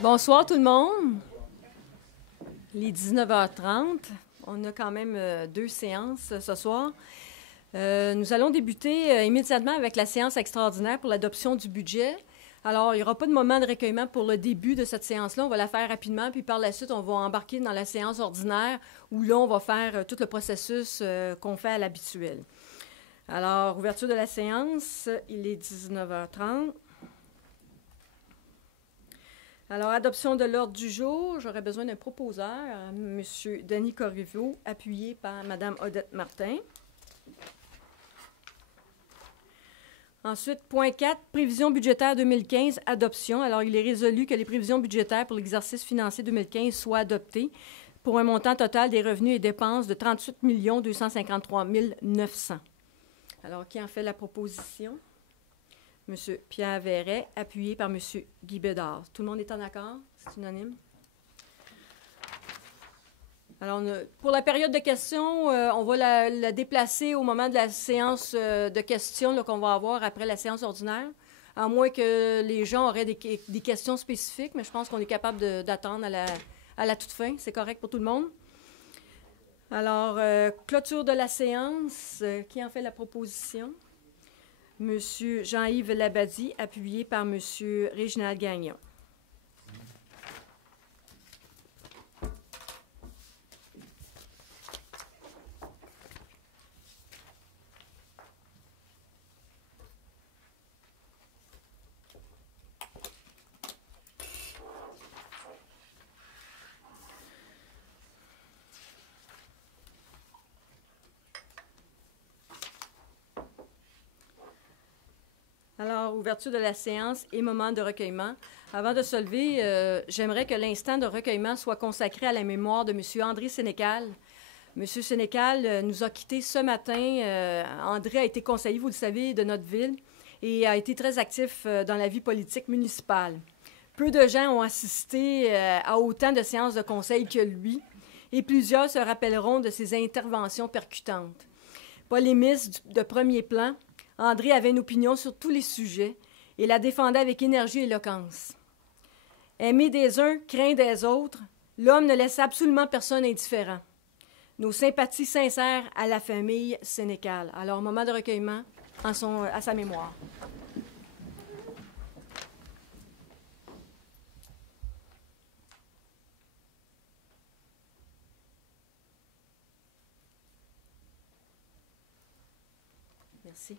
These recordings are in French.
Bonsoir tout le monde. Il est 19h30. On a quand même 2 séances ce soir. Nous allons débuter immédiatement avec la séance extraordinaire pour l'adoption du budget. Alors, il n'y aura pas de moment de recueillement pour le début de cette séance-là. On va la faire rapidement, puis par la suite, on va embarquer dans la séance ordinaire où là, on va faire tout le processus qu'on fait à l'habituel. Alors, ouverture de la séance, il est 19h30. Alors, adoption de l'ordre du jour, j'aurais besoin d'un proposeur, M. Denis Corriveau, appuyé par Mme Odette Martin. Ensuite, point 4, prévision budgétaire 2015, adoption. Alors, il est résolu que les prévisions budgétaires pour l'exercice financier 2015 soient adoptées pour un montant total des revenus et dépenses de 38 253 900. Alors, qui en fait la proposition? M. Pierre Verret, appuyé par M. Guy Bédard. Tout le monde est en accord? C'est unanime? Alors, pour la période de questions, on va la déplacer au moment de la séance de questions qu'on va avoir après la séance ordinaire, à moins que les gens auraient des questions spécifiques, mais je pense qu'on est capable d'attendre à la toute fin. C'est correct pour tout le monde? Alors, clôture de la séance. Qui en fait la proposition? M. Jean-Yves Labadie, appuyé par M. Réginald Gagnon. Alors, ouverture de la séance et moment de recueillement. Avant de se lever, j'aimerais que l'instant de recueillement soit consacré à la mémoire de M. André Sénécal. M. Sénécal nous a quittés ce matin. André a été conseiller, vous le savez, de notre ville et a été très actif dans la vie politique municipale. Peu de gens ont assisté à autant de séances de conseil que lui et plusieurs se rappelleront de ses interventions percutantes. Polémiste de premier plan, André avait une opinion sur tous les sujets et la défendait avec énergie et éloquence. Aimé des uns, craint des autres, l'homme ne laisse absolument personne indifférent. Nos sympathies sincères à la famille Sénécal. Alors, moment de recueillement à sa mémoire. Merci.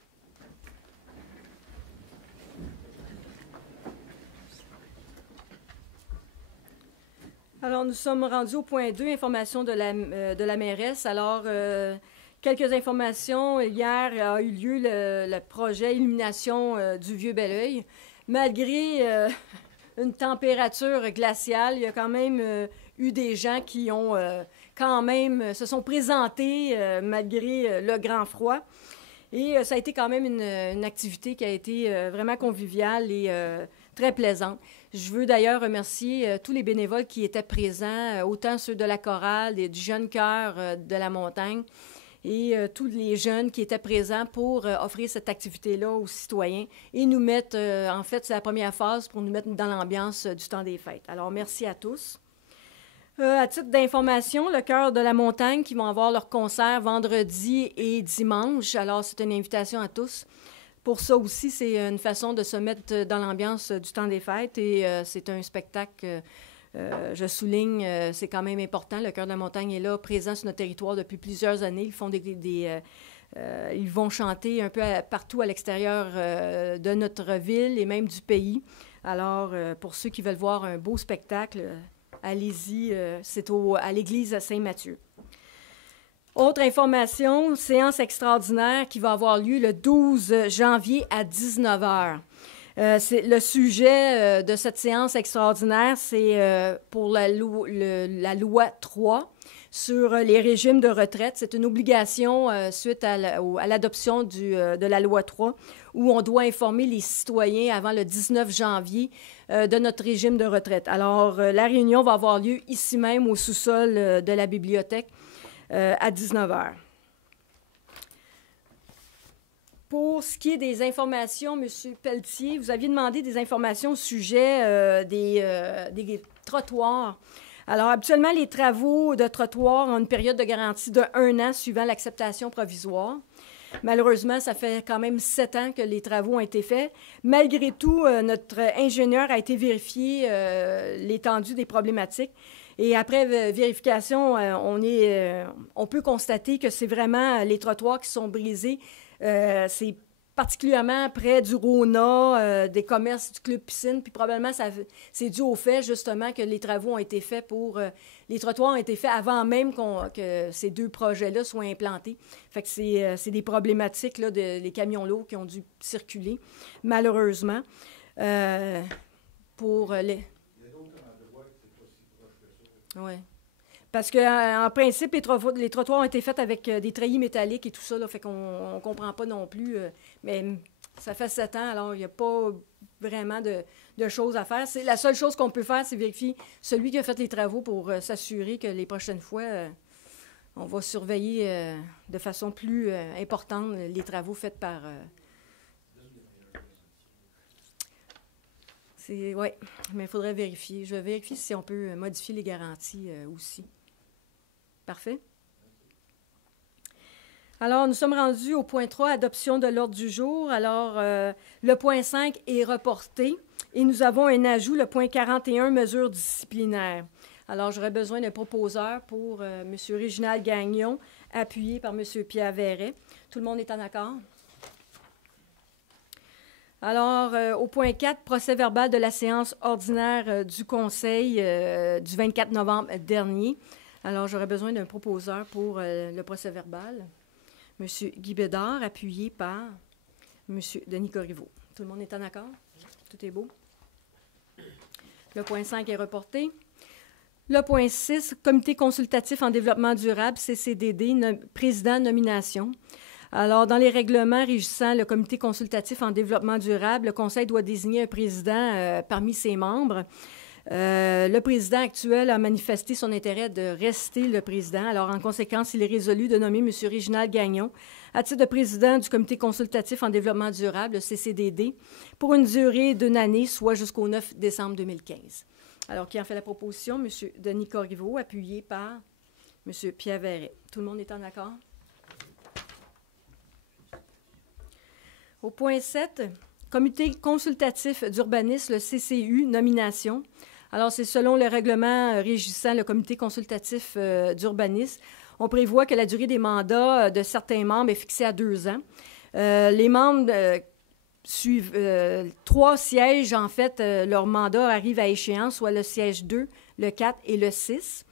Alors, nous sommes rendus au point 2, information de la mairesse. Alors, quelques informations. Hier a eu lieu le projet illumination du Vieux-Belleuil. Malgré une température glaciale, il y a quand même eu des gens qui ont quand même se sont présentés malgré le grand froid. Et ça a été quand même une activité qui a été vraiment conviviale et très plaisante. Je veux d'ailleurs remercier tous les bénévoles qui étaient présents, autant ceux de la chorale et du jeune chœur de la montagne et tous les jeunes qui étaient présents pour offrir cette activité-là aux citoyens et nous mettre, en fait, c'est la première phase pour nous mettre dans l'ambiance du temps des fêtes. Alors, merci à tous. À titre d'information, le Chœur de la Montagne qui vont avoir leur concert vendredi et dimanche. Alors, c'est une invitation à tous. Pour ça aussi, c'est une façon de se mettre dans l'ambiance du temps des fêtes et c'est un spectacle, je souligne, c'est quand même important. Le Chœur de la Montagne est là, présent sur notre territoire depuis plusieurs années. Ils font ils vont chanter un peu partout à l'extérieur de notre ville et même du pays. Alors, pour ceux qui veulent voir un beau spectacle, allez-y, c'est à l'église Saint-Mathieu. Autre information, séance extraordinaire qui va avoir lieu le 12 janvier à 19h. Le sujet de cette séance extraordinaire, c'est pour la loi 3 sur les régimes de retraite. C'est une obligation suite à l'adoption de la loi 3 où on doit informer les citoyens avant le 19 janvier de notre régime de retraite. Alors, la réunion va avoir lieu ici même au sous-sol de la bibliothèque à 19h. Pour ce qui est des informations, M. Pelletier, vous aviez demandé des informations au sujet des trottoirs. Alors, habituellement, les travaux de trottoirs ont une période de garantie de 1 an suivant l'acceptation provisoire. Malheureusement, ça fait quand même 7 ans que les travaux ont été faits. Malgré tout, notre ingénieur a été vérifié l'étendue des problématiques. Et après vérification, on peut constater que c'est vraiment les trottoirs qui sont brisés. C'est particulièrement près du Rona, des commerces du Club Piscine, puis probablement c'est dû au fait justement que les travaux ont été faits les trottoirs ont été faits avant même que ces 2 projets-là soient implantés. Fait que c'est des problématiques, là, les camions lourds qui ont dû circuler, malheureusement, pour les... Il y a d'autres endroits que c'est pas si proche que ça. Oui. Parce qu'en principe, les trottoirs ont été faits avec des treillis métalliques et tout ça, là, fait qu'on ne comprend pas non plus. Mais ça fait 7 ans, alors il n'y a pas vraiment de choses à faire. La seule chose qu'on peut faire, c'est vérifier celui qui a fait les travaux pour s'assurer que les prochaines fois, on va surveiller de façon plus importante les travaux faits par... Oui, mais il faudrait vérifier. Je vais vérifier si on peut modifier les garanties aussi. Parfait. Alors, nous sommes rendus au point 3, adoption de l'ordre du jour. Alors, le point 5 est reporté et nous avons un ajout, le point 41, mesures disciplinaires. Alors, j'aurais besoin d'un proposeur pour M. Réginald Gagnon, appuyé par M. Pierre Verret. Tout le monde est en accord? Alors, au point 4, procès verbal de la séance ordinaire du Conseil du 24 novembre dernier. Alors, j'aurais besoin d'un proposeur pour le procès verbal. M. Guy Bédard, appuyé par M. Denis Corriveau. Tout le monde est en accord? Tout est beau? Le point 5 est reporté. Le point 6, Comité consultatif en développement durable, CCDD, président nomination. Alors, dans les règlements régissant le Comité consultatif en développement durable, le Conseil doit désigner un président parmi ses membres. Le président actuel a manifesté son intérêt de rester le président. Alors, en conséquence, il est résolu de nommer M. Réginald Gagnon à titre de président du Comité consultatif en développement durable, le CCDD, pour une durée d'1 année, soit jusqu'au 9 décembre 2015. Alors, qui en fait la proposition? M. Denis Corriveau, appuyé par M. Pierre Verret. Tout le monde est en accord? Au point 7, Comité consultatif d'urbanisme, le CCU, nomination. Alors, c'est selon le règlement régissant le Comité consultatif d'urbanisme. On prévoit que la durée des mandats de certains membres est fixée à 2 ans. Les membres suivent 3 sièges, en fait, leur mandat arrive à échéance, soit le siège 2, le 4 et le 6.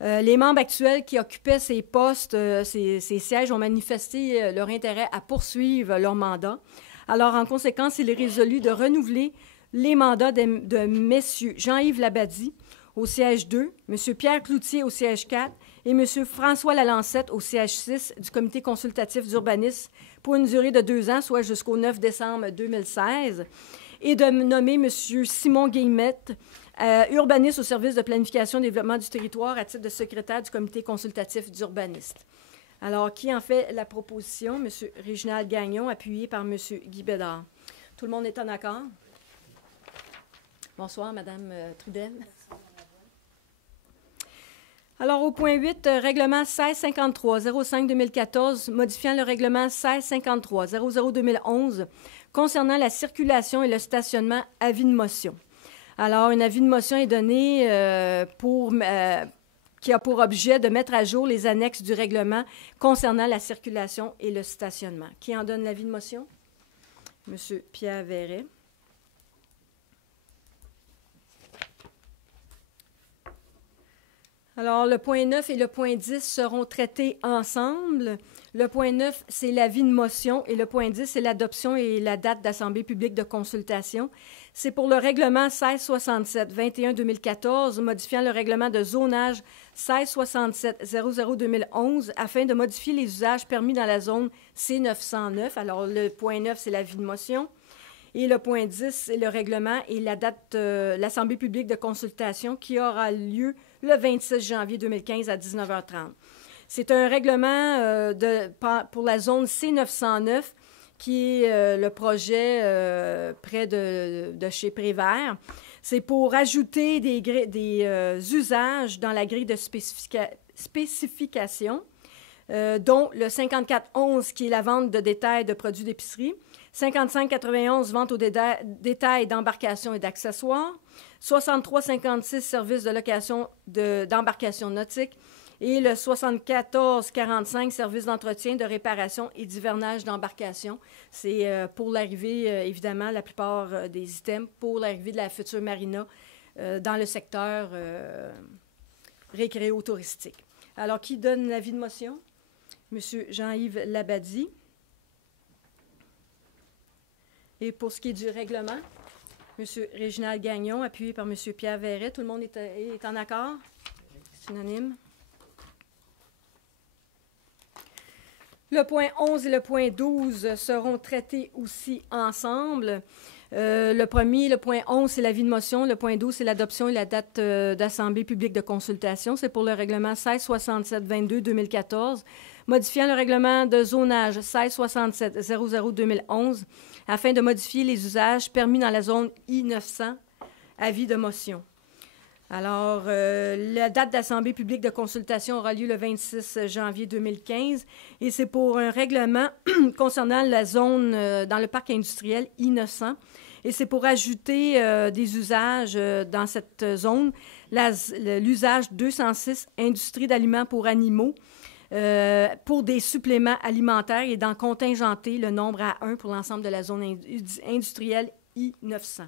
Les membres actuels qui occupaient ces postes, ces sièges, ont manifesté leur intérêt à poursuivre leur mandat. Alors, en conséquence, il est résolu de renouveler les mandats de M. Jean-Yves Labadie au siège 2, M. Pierre Cloutier au siège 4 et M. François Lalancette au siège 6 du Comité consultatif d'urbanisme pour une durée de 2 ans, soit jusqu'au 9 décembre 2016, et de nommer M. Simon Guillemette, urbaniste au service de planification et développement du territoire à titre de secrétaire du Comité consultatif d'urbanisme. Alors, qui en fait la proposition? M. Réginald Gagnon, appuyé par M. Guy Bédard. Tout le monde est en accord? Bonsoir, Mme Trudel. Alors, au point 8, règlement 1653-05-2014, modifiant le règlement 1653-00-2011 concernant la circulation et le stationnement, avis de motion. Alors, un avis de motion est donné qui a pour objet de mettre à jour les annexes du règlement concernant la circulation et le stationnement. Qui en donne l'avis de motion? M. Pierre Verret. Alors, le point 9 et le point 10 seront traités ensemble. Le point 9, c'est l'avis de motion et le point 10, c'est l'adoption et la date d'assemblée publique de consultation. C'est pour le règlement 1667-21-2014, modifiant le règlement de zonage 1667-00-2011 afin de modifier les usages permis dans la zone C909. Alors, le point 9, c'est l'avis de motion. Et le point 10, c'est le règlement et la date l'assemblée publique de consultation qui aura lieu le 26 janvier 2015 à 19h30. C'est un règlement pour la zone C909 qui est le projet près de chez Prévert. C'est pour ajouter des usages dans la grille de spécification, dont le 5411 qui est la vente de détail de produits d'épicerie, 5591 vente au détail d'embarcation et d'accessoires, 6356 services de location d'embarcation nautique et le 7445 services d'entretien, de réparation et d'hivernage d'embarcation. C'est pour l'arrivée, évidemment, la plupart des items pour l'arrivée de la future marina dans le secteur récréo-touristique. Alors, qui donne l'avis de motion? Monsieur Jean-Yves Labadie. Et pour ce qui est du règlement, Monsieur Réginald Gagnon, appuyé par Monsieur Pierre Verret. Tout le monde est en accord? C'est unanime. Le point 11 et le point 12 seront traités aussi ensemble. Le premier, le point 11, c'est l'avis de motion. Le point 12, c'est l'adoption et la date d'assemblée publique de consultation. C'est pour le règlement 1667-22-2014, modifiant le règlement de zonage 1667-00-2011 afin de modifier les usages permis dans la zone I-900. Avis de motion. Alors, la date d'assemblée publique de consultation aura lieu le 26 janvier 2015 et c'est pour un règlement concernant la zone dans le parc industriel I-900 et c'est pour ajouter des usages dans cette zone, l'usage 206, industrie d'aliments pour animaux, pour des suppléments alimentaires et d'en contingenter le nombre à 1 pour l'ensemble de la zone industrielle I-900.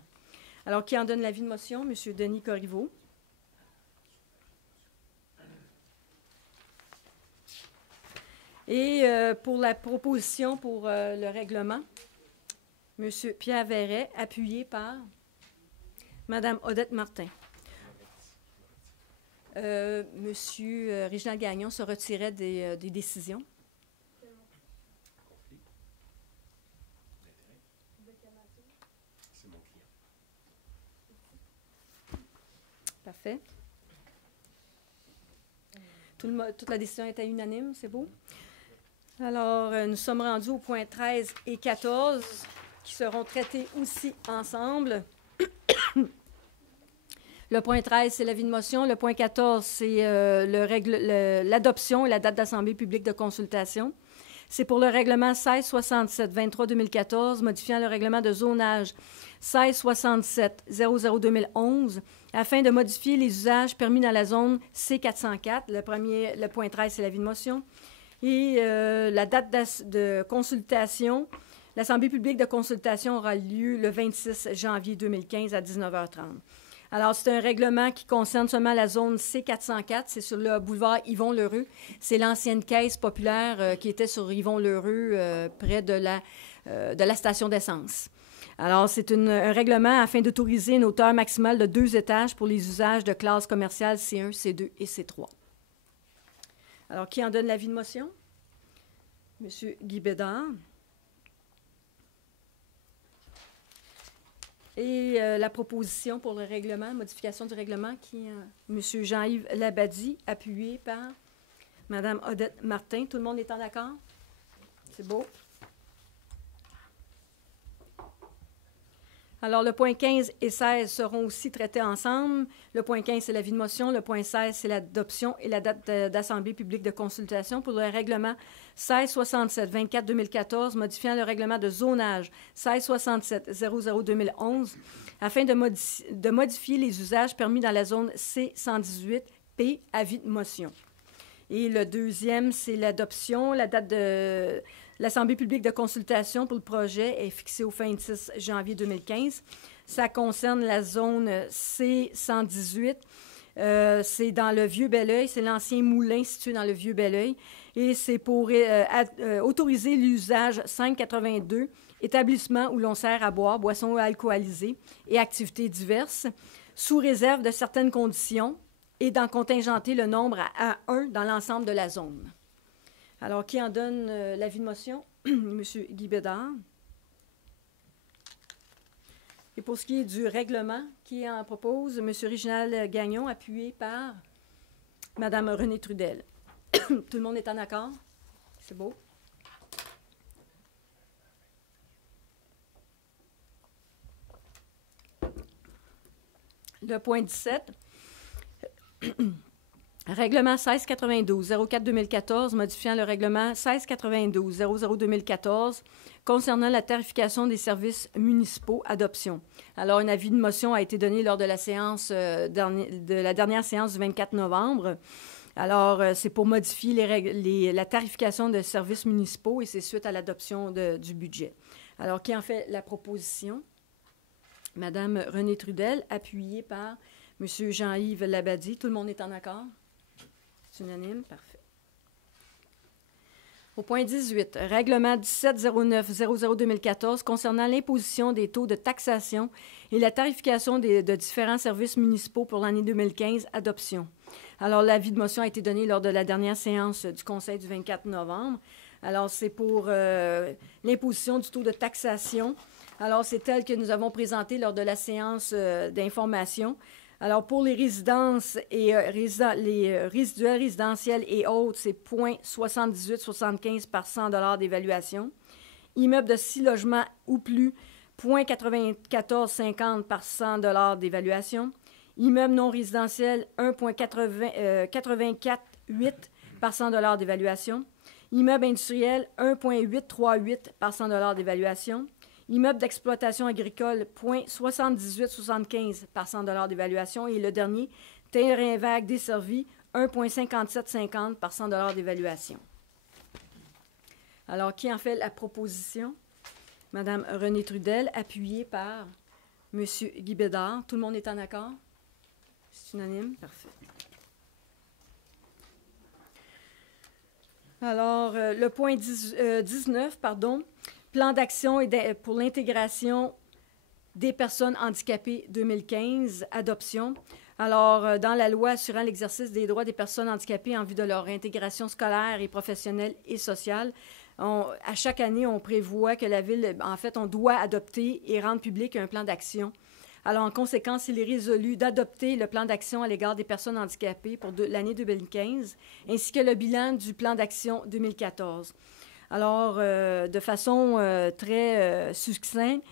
Alors, qui en donne l'avis de motion? M. Denis Corriveau. Et pour la proposition pour le règlement, M. Pierre Verret, appuyé par Mme Odette Martin. M. Réginald Gagnon se retirait des décisions. Parfait. Toute la décision était unanime, c'est beau? Alors, nous sommes rendus au point 13 et 14, qui seront traités aussi ensemble. Le point 13, c'est l'avis de motion. Le point 14, c'est l'adoption et la date d'assemblée publique de consultation. C'est pour le règlement 1667-23-2014, modifiant le règlement de zonage 1667-00-2011, afin de modifier les usages permis dans la zone C404. Le point 13, c'est l'avis de motion. Et la date de consultation, l'assemblée publique de consultation aura lieu le 26 janvier 2015 à 19h30. Alors, c'est un règlement qui concerne seulement la zone C404. C'est sur le boulevard Yvon-Lheureux. C'est l'ancienne caisse populaire qui était sur Yvon-Lheureux, près de la station d'essence. Alors, c'est un règlement afin d'autoriser une hauteur maximale de 2 étages pour les usages de classe commerciale C1, C2 et C3. Alors, qui en donne l'avis de motion? M. Guy Bédard. Et la proposition pour le règlement, modification du règlement, qui est M. Jean-Yves Labadie, appuyé par Mme Odette Martin. Tout le monde est en accord? C'est beau. Alors, le point 15 et 16 seront aussi traités ensemble. Le point 15, c'est l'avis de motion. Le point 16, c'est l'adoption et la date d'assemblée publique de consultation pour le règlement 1667-24-2014, modifiant le règlement de zonage 1667-00-2011, afin de modifier les usages permis dans la zone C118P, avis de motion. Et le deuxième, c'est l'adoption. La date de l'Assemblée publique de consultation pour le projet est fixée au 26 janvier 2015. Ça concerne la zone C118. C'est dans le Vieux-Belleuil. C'est l'ancien moulin situé dans le Vieux-Belleuil. Et c'est pour autoriser l'usage 582, établissement où l'on sert à boire, boissons alcoolisées et activités diverses, sous réserve de certaines conditions, et d'en contingenter le nombre à 1 dans l'ensemble de la zone. Alors, qui en donne l'avis de motion? M. Guy Bédard. Et pour ce qui est du règlement, qui en propose? M. Réginald Gagnon, appuyé par Mme Renée Trudel. Tout le monde est en accord? C'est beau. Le point 17. Règlement 1692-04-2014 modifiant le règlement 1692-00-2014 concernant la tarification des services municipaux adoption. Alors, un avis de motion a été donné lors de la séance de la dernière séance du 24 novembre. Alors, c'est pour modifier la tarification de services municipaux et c'est suite à l'adoption du budget. Alors, qui en fait la proposition? Madame Renée Trudel, appuyée par Monsieur Jean-Yves Labadie. Tout le monde est en accord? C'est unanime? Parfait. Au point 18, règlement 1709-00-2014 concernant l'imposition des taux de taxation et la tarification de différents services municipaux pour l'année 2015, adoption. Alors, l'avis de motion a été donné lors de la dernière séance du Conseil du 24 novembre. Alors, c'est pour l'imposition du taux de taxation. Alors, c'est tel que nous avons présenté lors de la séance d'information. Alors, pour les résidences et les résiduels résidentiels et autres, c'est 0,7875 par 100 $ d'évaluation. Immeubles de 6 logements ou plus, 0,9450 par 100 $ d'évaluation. Immeubles non résidentiels, 1,848 par 100 $ d'évaluation. Immeubles industriels, 1,838 par 100 $ d'évaluation. Immeuble d'exploitation agricole, 0,7875 par 100 $ d'évaluation. Et le dernier, terrain vague desservi, 1,5750 par 100 $ d'évaluation. Alors, qui en fait la proposition? Madame Renée Trudel, appuyée par Monsieur Guy Bédard. Tout le monde est en accord? C'est unanime? Parfait. Alors, le point 19, plan d'action pour l'intégration des personnes handicapées 2015, adoption. Alors, dans la loi assurant l'exercice des droits des personnes handicapées en vue de leur intégration scolaire et professionnelle et sociale, à chaque année, on prévoit que la Ville, en fait, on doit adopter et rendre public un plan d'action. Alors, en conséquence, il est résolu d'adopter le plan d'action à l'égard des personnes handicapées pour l'année 2015, ainsi que le bilan du plan d'action 2014. Alors, de façon très succincte,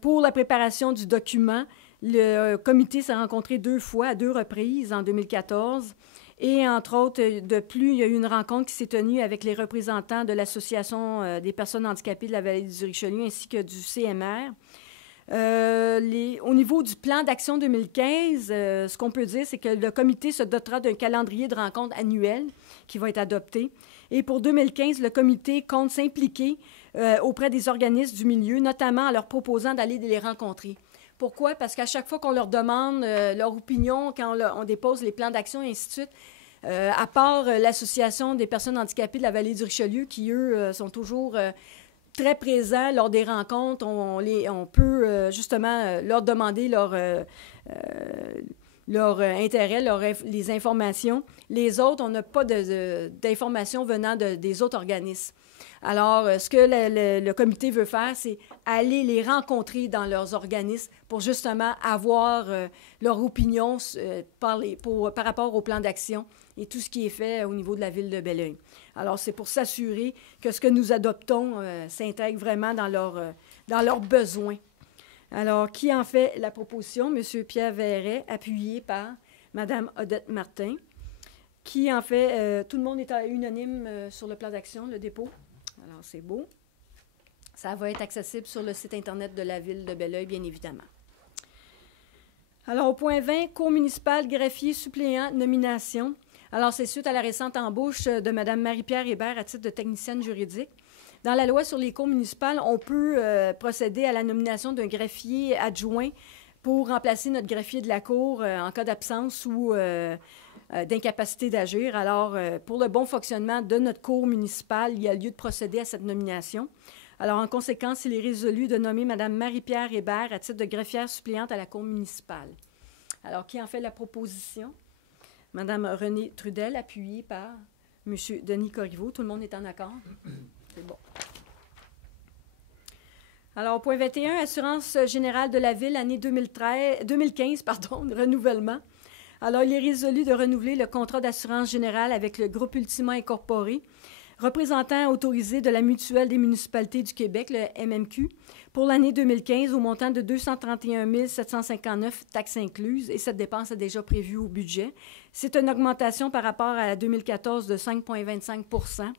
pour la préparation du document, le comité s'est rencontré 2 fois, à 2 reprises, en 2014. Et, entre autres, de plus, il y a eu une rencontre qui s'est tenue avec les représentants de l'Association des personnes handicapées de la Vallée du Richelieu ainsi que du CMR. Au niveau du plan d'action 2015, ce qu'on peut dire, c'est que le comité se dotera d'un calendrier de rencontres annuel qui va être adopté. Et pour 2015, le comité compte s'impliquer auprès des organismes du milieu, notamment en leur proposant d'aller les rencontrer. Pourquoi? Parce qu'à chaque fois qu'on leur demande leur opinion, quand on dépose les plans d'action et ainsi de suite, à part l'Association des personnes handicapées de la Vallée du Richelieu, qui, eux, sont toujours très présents lors des rencontres, on peut justement leur demander leur intérêt, les informations. Les autres, on n'a pas d'informations venant des autres organismes. Alors, ce que le comité veut faire, c'est aller les rencontrer dans leurs organismes pour justement avoir leur opinion par rapport au plan d'action et tout ce qui est fait au niveau de la ville de Belleuil. Alors, c'est pour s'assurer que ce que nous adoptons s'intègre vraiment dans leurs besoins. Alors, qui en fait la proposition? M. Pierre Verret, appuyé par Mme Odette Martin. Qui en fait, tout le monde est unanime sur le plan d'action, le dépôt. Alors, c'est beau. Ça va être accessible sur le site Internet de la ville de Belleuil, bien évidemment. Alors, au point 20, cours municipal, greffier, suppléant, nomination. Alors, c'est suite à la récente embauche de Mme Marie-Pierre Hébert à titre de technicienne juridique. Dans la loi sur les cours municipales, on peut procéder à la nomination d'un greffier adjoint pour remplacer notre greffier de la cour en cas d'absence ou d'incapacité d'agir. Alors, pour le bon fonctionnement de notre cour municipale, il y a lieu de procéder à cette nomination. Alors, en conséquence, il est résolu de nommer Mme Marie-Pierre Hébert à titre de greffière suppléante à la cour municipale. Alors, qui en fait la proposition? Mme Renée Trudel, appuyée par M. Denis Corriveau. Tout le monde est en accord? C'est bon. Alors, point 21, Assurance générale de la Ville, année 2015, renouvellement. Alors, il est résolu de renouveler le contrat d'assurance générale avec le groupe Ultima Incorporé représentant autorisé de la Mutuelle des municipalités du Québec, le MMQ, pour l'année 2015 au montant de 231 759 taxes incluses, et cette dépense est déjà prévue au budget. C'est une augmentation par rapport à 2014 de 5,25 %,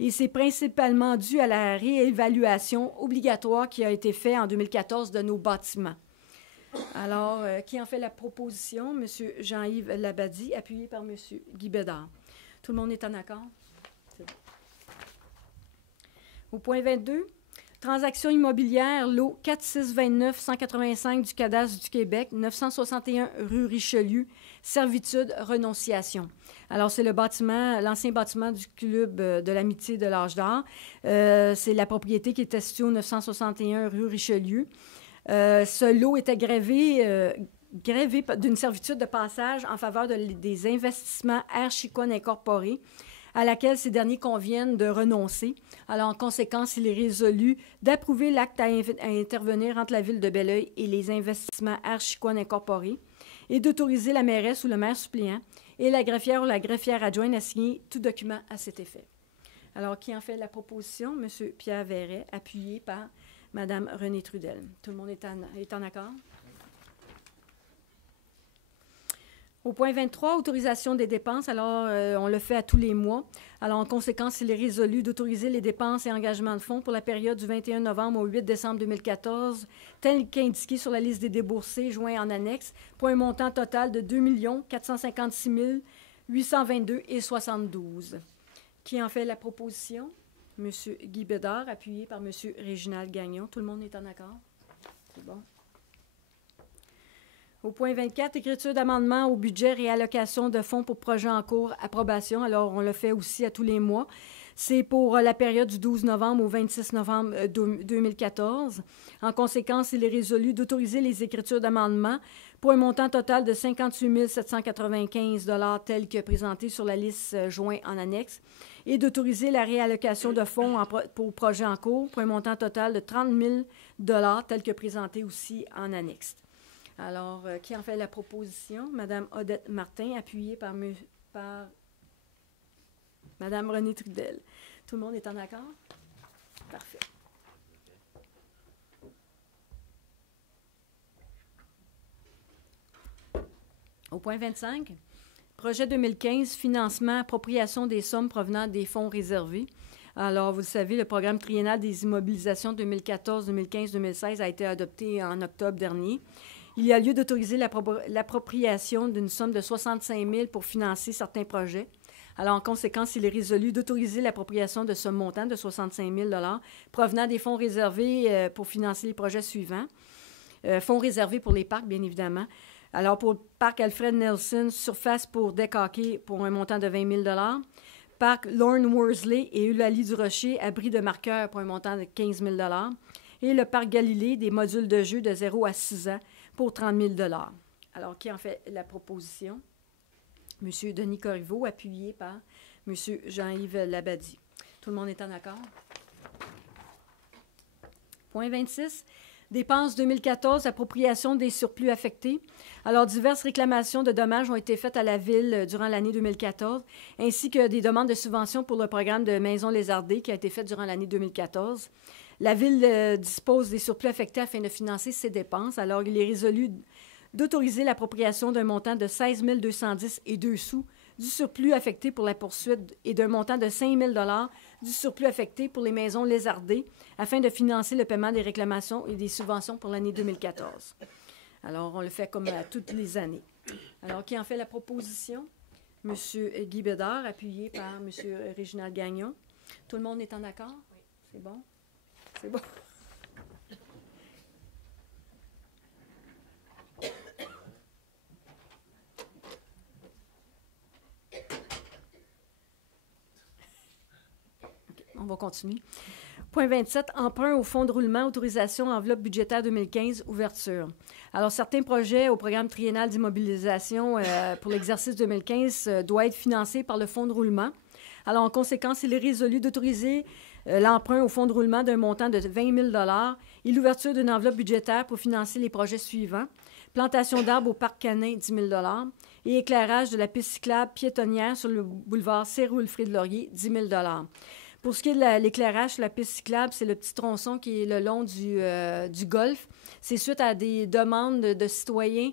et c'est principalement dû à la réévaluation obligatoire qui a été faite en 2014 de nos bâtiments. Alors, qui en fait la proposition? M. Jean-Yves Labadie, appuyé par M. Guy Bédard. Tout le monde est en accord? C'est bon. Au point 22, transaction immobilière, lot 4629-185 du cadastre du Québec, 961 rue Richelieu, servitude, renonciation. Alors, c'est le bâtiment, l'ancien bâtiment du Club de l'Amitié de l'Âge d'Or. C'est la propriété qui était située au 961 rue Richelieu. Ce lot était grévé d'une servitude de passage en faveur des investissements Air Chicoine Incorporés, à laquelle ces derniers conviennent de renoncer. Alors, en conséquence, il est résolu d'approuver l'acte à intervenir entre la Ville de Belleuil et les investissements Air Chicoine Incorporés et d'autoriser la mairesse ou le maire suppléant et la greffière ou la greffière adjointe à signer tout document à cet effet. Alors, qui en fait la proposition? M. Pierre Verret, appuyé par Mme Renée Trudel. Tout le monde est en accord? Au point 23, autorisation des dépenses. Alors, on le fait à tous les mois. Alors, en conséquence, il est résolu d'autoriser les dépenses et engagements de fonds pour la période du 21 novembre au 8 décembre 2014, tel qu'indiqué sur la liste des déboursés joints en annexe, pour un montant total de 2 456 822,72. Qui en fait la proposition? M. Guy Bédard, appuyé par M. Réginald Gagnon. Tout le monde est en accord? C'est bon. Au point 24, écriture d'amendement au budget, réallocation de fonds pour projets en cours, approbation. Alors, on le fait aussi à tous les mois. C'est pour la période du 12 novembre au 26 novembre 2014. En conséquence, il est résolu d'autoriser les écritures d'amendement pour un montant total de 58 795 $ tel que présenté sur la liste jointe en annexe, et d'autoriser la réallocation de fonds pour projets en cours pour un montant total de 30 000 $ tel que présenté aussi en annexe. Alors, qui en fait la proposition? Mme Odette Martin, appuyée par Mme Renée Trudel. Tout le monde est en accord? Parfait. Au point 25, projet 2015, financement, appropriation des sommes provenant des fonds réservés. Alors, vous le savez, le programme triennal des immobilisations 2014, 2015, 2016 a été adopté en octobre dernier. Il y a lieu d'autoriser l'appropriation d'une somme de 65 000 pour financer certains projets. Alors, en conséquence, il est résolu d'autoriser l'appropriation de ce montant de 65 000 $ provenant des fonds réservés pour financer les projets suivants. Fonds réservés pour les parcs, bien évidemment. Alors, pour le parc Alfred Nelson, surface pour deck hockey pour un montant de 20 000 $. Parc Lorne Worsley et Eulalie du Rocher, abri de marqueurs pour un montant de 15 000 $. Et le parc Galilée, des modules de jeu de 0 à 6 ans pour 30 000 $. Alors, qui en fait la proposition? M. Denis Corriveau, appuyé par M. Jean-Yves Labadie. Tout le monde est en accord? Point 26. Dépenses 2014, appropriation des surplus affectés. Alors, diverses réclamations de dommages ont été faites à la Ville durant l'année 2014, ainsi que des demandes de subventions pour le programme de Maisons lézardées qui a été fait durant l'année 2014. La Ville dispose des surplus affectés afin de financer ses dépenses. Alors, il est résolu d'autoriser l'appropriation d'un montant de 16 210,02 sous du surplus affecté pour la poursuite et d'un montant de 5 000 $ du surplus affecté pour les maisons lézardées afin de financer le paiement des réclamations et des subventions pour l'année 2014. Alors, on le fait comme à toutes les années. Alors, qui en fait la proposition? M. Guy Bédard, appuyé par M. Réginald Gagnon. Tout le monde est en accord? Oui. C'est bon? C'est bon. On va continuer. Point 27, emprunt au fonds de roulement, autorisation enveloppe budgétaire 2015, ouverture. Alors, certains projets au programme triennal d'immobilisation pour l'exercice 2015 doivent être financés par le fonds de roulement. Alors, en conséquence, il est résolu d'autoriser l'emprunt au fonds de roulement d'un montant de 20 000 $ et l'ouverture d'une enveloppe budgétaire pour financer les projets suivants. Plantation d'arbres au parc Canin, 10 000 $ et éclairage de la piste cyclable piétonnière sur le boulevard Céroulfrid-Laurier, 10 000 $. Pour ce qui est de l'éclairage sur la piste cyclable, c'est le petit tronçon qui est le long du golfe. C'est suite à des demandes de citoyens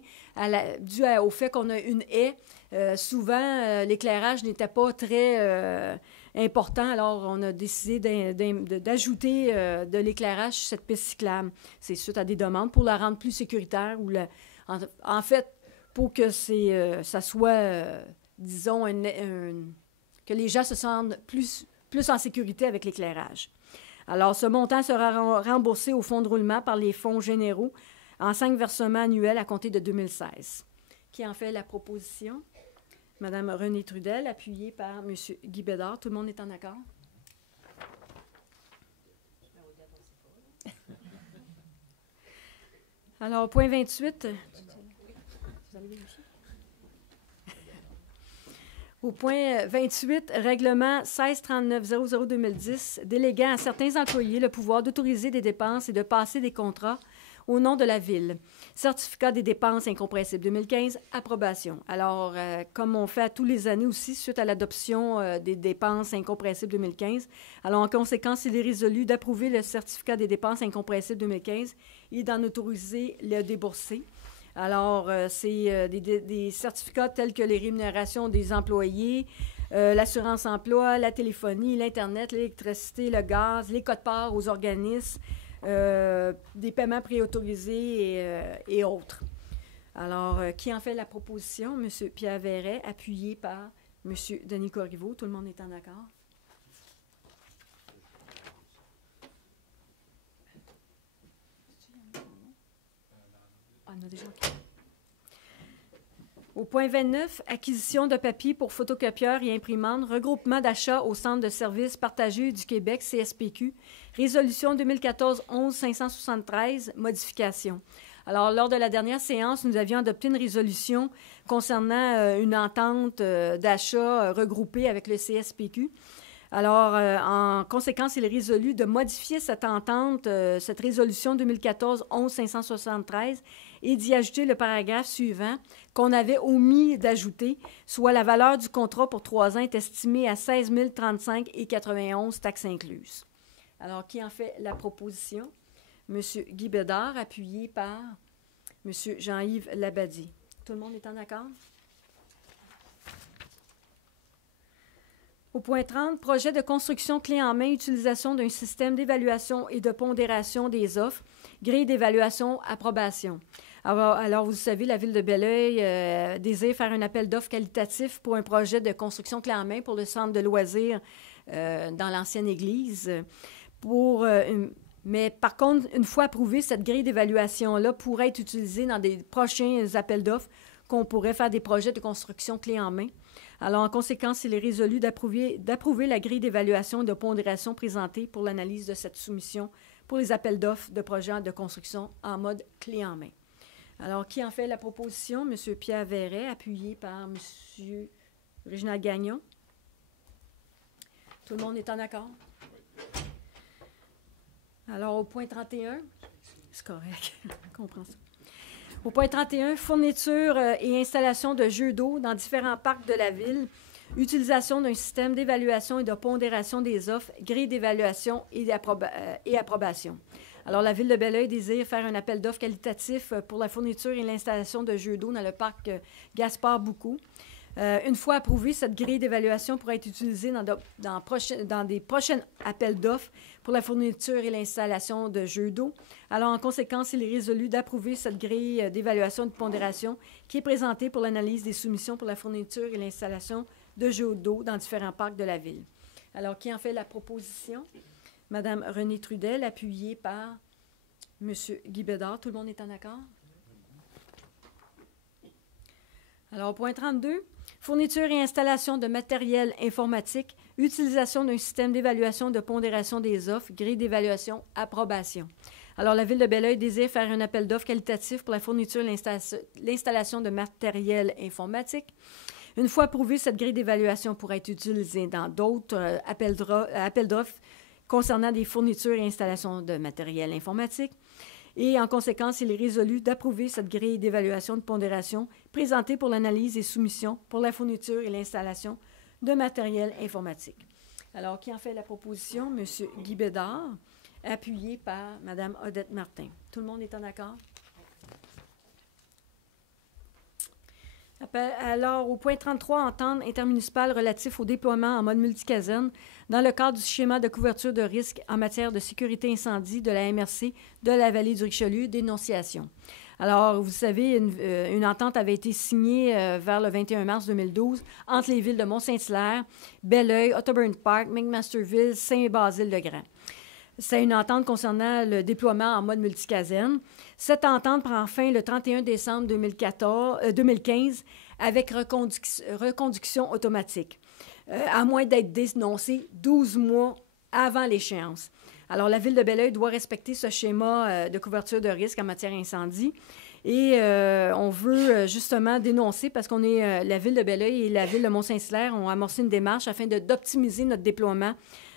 dû au fait qu'on a une haie. Souvent, l'éclairage n'était pas très important, alors on a décidé d'ajouter de l'éclairage sur cette piste cyclable. C'est suite à des demandes pour la rendre plus sécuritaire. En fait, pour que ça soit, disons, que les gens se sentent plus en sécurité avec l'éclairage. Alors, ce montant sera remboursé au fonds de roulement par les fonds généraux en 5 versements annuels à compter de 2016. Qui en fait la proposition? Madame Renée Trudel, appuyée par M. Guy Bédard. Tout le monde est en accord? Alors, point 28. Vous allez vérifier? Au point 28, règlement 1639-00-2010, déléguant à certains employés le pouvoir d'autoriser des dépenses et de passer des contrats au nom de la Ville. Certificat des dépenses incompressibles 2015, approbation. Alors, comme on fait à tous les années aussi, suite à l'adoption des dépenses incompressibles 2015, alors en conséquence, il est résolu d'approuver le certificat des dépenses incompressibles 2015 et d'en autoriser le déboursé. Alors, c'est des certificats tels que les rémunérations des employés, l'assurance-emploi, la téléphonie, l'Internet, l'électricité, le gaz, les quotes-parts aux organismes, des paiements préautorisés et autres. Alors, qui en fait la proposition? M. Pierre Verret, appuyé par M. Denis Corriveau. Tout le monde est en accord? Au point 29, acquisition de papier pour photocopieurs et imprimantes, regroupement d'achats au Centre de services partagés du Québec, CSPQ, résolution 2014-11-573, modification. Alors, lors de la dernière séance, nous avions adopté une résolution concernant une entente d'achat regroupée avec le CSPQ. Alors, en conséquence, il est résolu de modifier cette entente, cette résolution 2014-11-573 et d'y ajouter le paragraphe suivant qu'on avait omis d'ajouter, soit la valeur du contrat pour 3 ans est estimée à 16 035,91 taxes incluses. Alors, qui en fait la proposition? M. Guy Bédard, appuyé par M. Jean-Yves Labadie. Tout le monde est en accord? Au point 30, projet de construction clé en main, utilisation d'un système d'évaluation et de pondération des offres, grille d'évaluation, approbation. Alors, vous savez, la Ville de Belleuil désire faire un appel d'offres qualitatif pour un projet de construction clé en main pour le centre de loisirs dans l'ancienne église. Mais par contre, une fois approuvée, cette grille d'évaluation-là pourrait être utilisée dans des prochains appels d'offres qu'on pourrait faire des projets de construction clé en main. Alors, en conséquence, il est résolu d'approuver la grille d'évaluation et de pondération présentée pour l'analyse de cette soumission pour les appels d'offres de projets de construction en mode clé en main. Alors, qui en fait la proposition? M. Pierre Verret, appuyé par M. Réginald Gagnon. Tout le monde est en accord? Alors, au point 31, c'est correct, on comprend ça. Au point 31, fourniture et installation de jeux d'eau dans différents parcs de la Ville, utilisation d'un système d'évaluation et de pondération des offres, grille d'évaluation et approbation. Alors, la Ville de Belleuil désire faire un appel d'offres qualitatif pour la fourniture et l'installation de jeux d'eau dans le parc Gaspard-Boucou. Une fois approuvée, cette grille d'évaluation pourra être utilisée dans des prochains appels d'offres pour la fourniture et l'installation de jeux d'eau. Alors, en conséquence, il est résolu d'approuver cette grille d'évaluation et de pondération qui est présentée pour l'analyse des soumissions pour la fourniture et l'installation de jeux d'eau dans différents parcs de la Ville. Alors, qui en fait la proposition? Madame Renée Trudel, appuyée par M. Guy Bédard. Tout le monde est en accord? Alors, point 32, fourniture et installation de matériel informatique, utilisation d'un système d'évaluation de pondération des offres, grille d'évaluation, approbation. Alors, la Ville de Belleuil désire faire un appel d'offres qualitatif pour la fourniture et l'installation de matériel informatique. Une fois approuvée, cette grille d'évaluation pourra être utilisée dans d'autres appels d'offres concernant des fournitures et installations de matériel informatique. Et en conséquence, il est résolu d'approuver cette grille d'évaluation de pondération présentée pour l'analyse et soumission pour la fourniture et l'installation de matériel informatique. Alors, qui en fait la proposition? M. Guy Bédard, appuyé par Mme Odette Martin. Tout le monde est en accord? Alors, au point 33, entente intermunicipale relatif au déploiement en mode multicaserne dans le cadre du schéma de couverture de risque en matière de sécurité incendie de la MRC de la vallée du Richelieu, dénonciation. Alors, vous savez, une entente avait été signée vers le 21 mars 2012 entre les villes de Mont-Saint-Hilaire, Belleuil, Otterburn Park, McMasterville, Saint-Basile-le-Grand. C'est une entente concernant le déploiement en mode multicaserne. Cette entente prend fin le 31 décembre 2015 avec reconduction automatique, à moins d'être dénoncée 12 mois avant l'échéance. Alors, la Ville de Belleuil doit respecter ce schéma de couverture de risque en matière incendie. Et on veut justement dénoncer, parce qu'on est la Ville de Belleuil et la Ville de Mont-Saint-Hilaire ont amorcé une démarche afin d'optimiser notre déploiement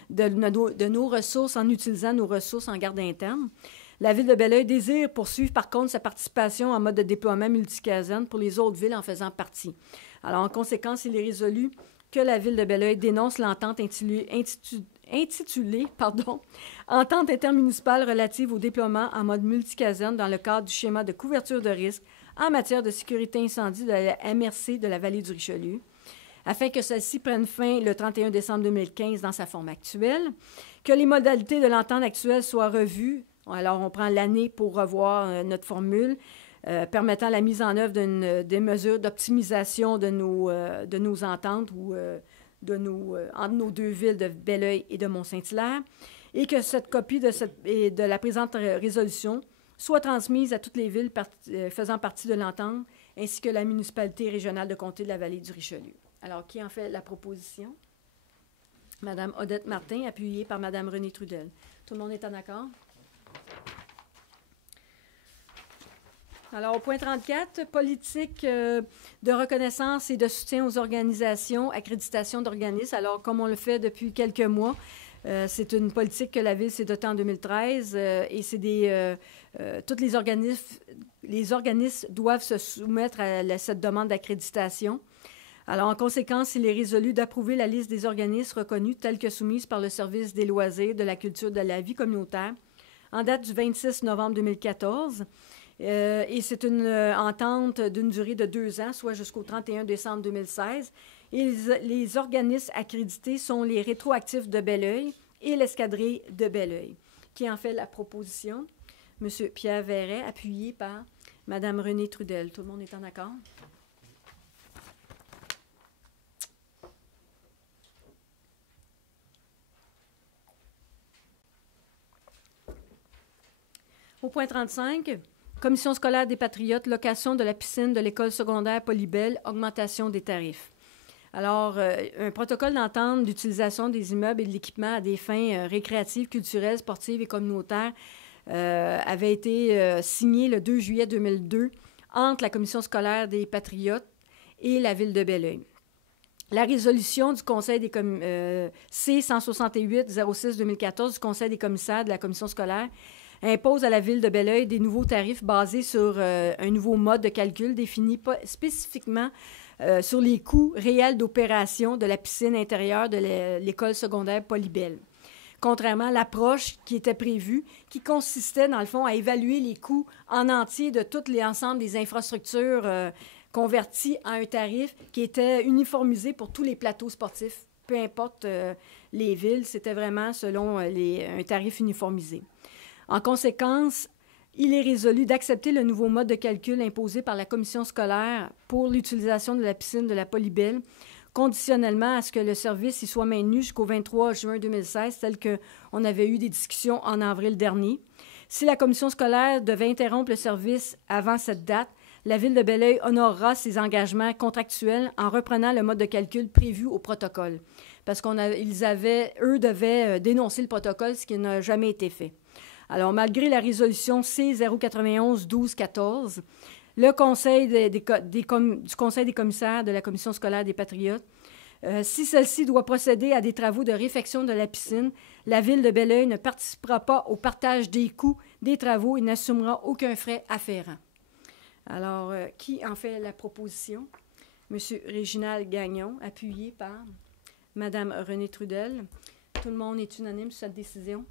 de nos ressources en utilisant nos ressources en garde interne. La Ville de Belleuil désire poursuivre, par contre, sa participation en mode de déploiement multicaserne pour les autres villes en faisant partie. Alors, en conséquence, il est résolu que la Ville de Belleuil dénonce l'entente intitulée Entente intermunicipale relative au déploiement en mode multicaserne dans le cadre du schéma de couverture de risque en matière de sécurité incendie de la MRC de la vallée du Richelieu, afin que celle-ci prenne fin le 31 décembre 2015 dans sa forme actuelle, que les modalités de l'entente actuelle soient revues. Alors, on prend l'année pour revoir notre formule, permettant la mise en œuvre des mesures d'optimisation de nos ententes ou entre nos deux villes de Belleuil et de Mont-Saint-Hilaire, et que cette copie de la présente résolution soit transmise à toutes les villes faisant partie de l'entente, ainsi que la municipalité régionale de comté de la vallée du Richelieu. Alors, qui en fait la proposition? Mme Odette Martin, appuyée par Mme Renée Trudel. Tout le monde est en accord? Alors, au point 34, politique de reconnaissance et de soutien aux organisations, accréditation d'organismes. Alors, comme on le fait depuis quelques mois, c'est une politique que la Ville s'est dotée en 2013 et c'est tous les organismes doivent se soumettre à cette demande d'accréditation. Alors, en conséquence, il est résolu d'approuver la liste des organismes reconnus tels que soumise par le Service des loisirs, de la culture, de la vie communautaire en date du 26 novembre 2014. Et c'est une entente d'une durée de 2 ans, soit jusqu'au 31 décembre 2016. Et les organismes accrédités sont les rétroactifs de Belleuil et l'escadrille de Belleuil. Qui en fait la proposition? M. Pierre Verret, appuyé par Mme Renée Trudel. Tout le monde est en accord? Au point 35, Commission scolaire des Patriotes, location de la piscine de l'école secondaire Polybelle, augmentation des tarifs. Alors, un protocole d'entente d'utilisation des immeubles et de l'équipement à des fins récréatives, culturelles, sportives et communautaires avait été signé le 2 juillet 2002 entre la Commission scolaire des Patriotes et la Ville de Belleuil. La résolution du Conseil des C-168-06-2014 du Conseil des commissaires de la Commission scolaire impose à la Ville de Belleuil des nouveaux tarifs basés sur un nouveau mode de calcul défini spécifiquement sur les coûts réels d'opération de la piscine intérieure de l'école secondaire Polybelle. Contrairement à l'approche qui était prévue, qui consistait, dans le fond, à évaluer les coûts en entier de tout l'ensemble des infrastructures converties à un tarif qui était uniformisé pour tous les plateaux sportifs, peu importe les villes, c'était vraiment selon un tarif uniformisé. En conséquence, il est résolu d'accepter le nouveau mode de calcul imposé par la commission scolaire pour l'utilisation de la piscine de la Polybelle, conditionnellement à ce que le service y soit maintenu jusqu'au 23 juin 2016, tel qu'on avait eu des discussions en avril dernier. Si la commission scolaire devait interrompre le service avant cette date, la Ville de Belleuil honorera ses engagements contractuels en reprenant le mode de calcul prévu au protocole, parce eux devaient dénoncer le protocole, ce qui n'a jamais été fait. Alors, malgré la résolution C-091-12-14, le Conseil du Conseil des commissaires de la Commission scolaire des Patriotes, si celle-ci doit procéder à des travaux de réfection de la piscine, la Ville de Belleuil ne participera pas au partage des coûts des travaux et n'assumera aucun frais afférent. Alors, qui en fait la proposition? M. Réginald Gagnon, appuyé par Madame Renée Trudel. Tout le monde est unanime sur cette décision?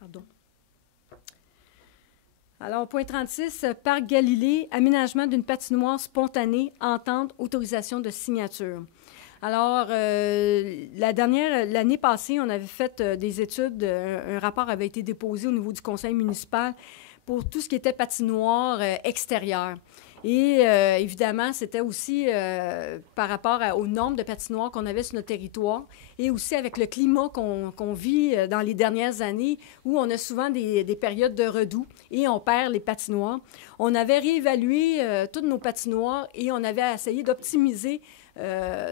Pardon. Alors, point 36, Parc Galilée, aménagement d'une patinoire spontanée, entente, autorisation de signature. Alors, l'année passée, on avait fait des études, un rapport avait été déposé au niveau du conseil municipal pour tout ce qui était patinoire extérieure. Et évidemment, c'était aussi par rapport au nombre de patinoires qu'on avait sur notre territoire et aussi avec le climat qu'on vit dans les dernières années où on a souvent des périodes de redoux et on perd les patinoires. On avait réévalué toutes nos patinoires et on avait essayé d'optimiser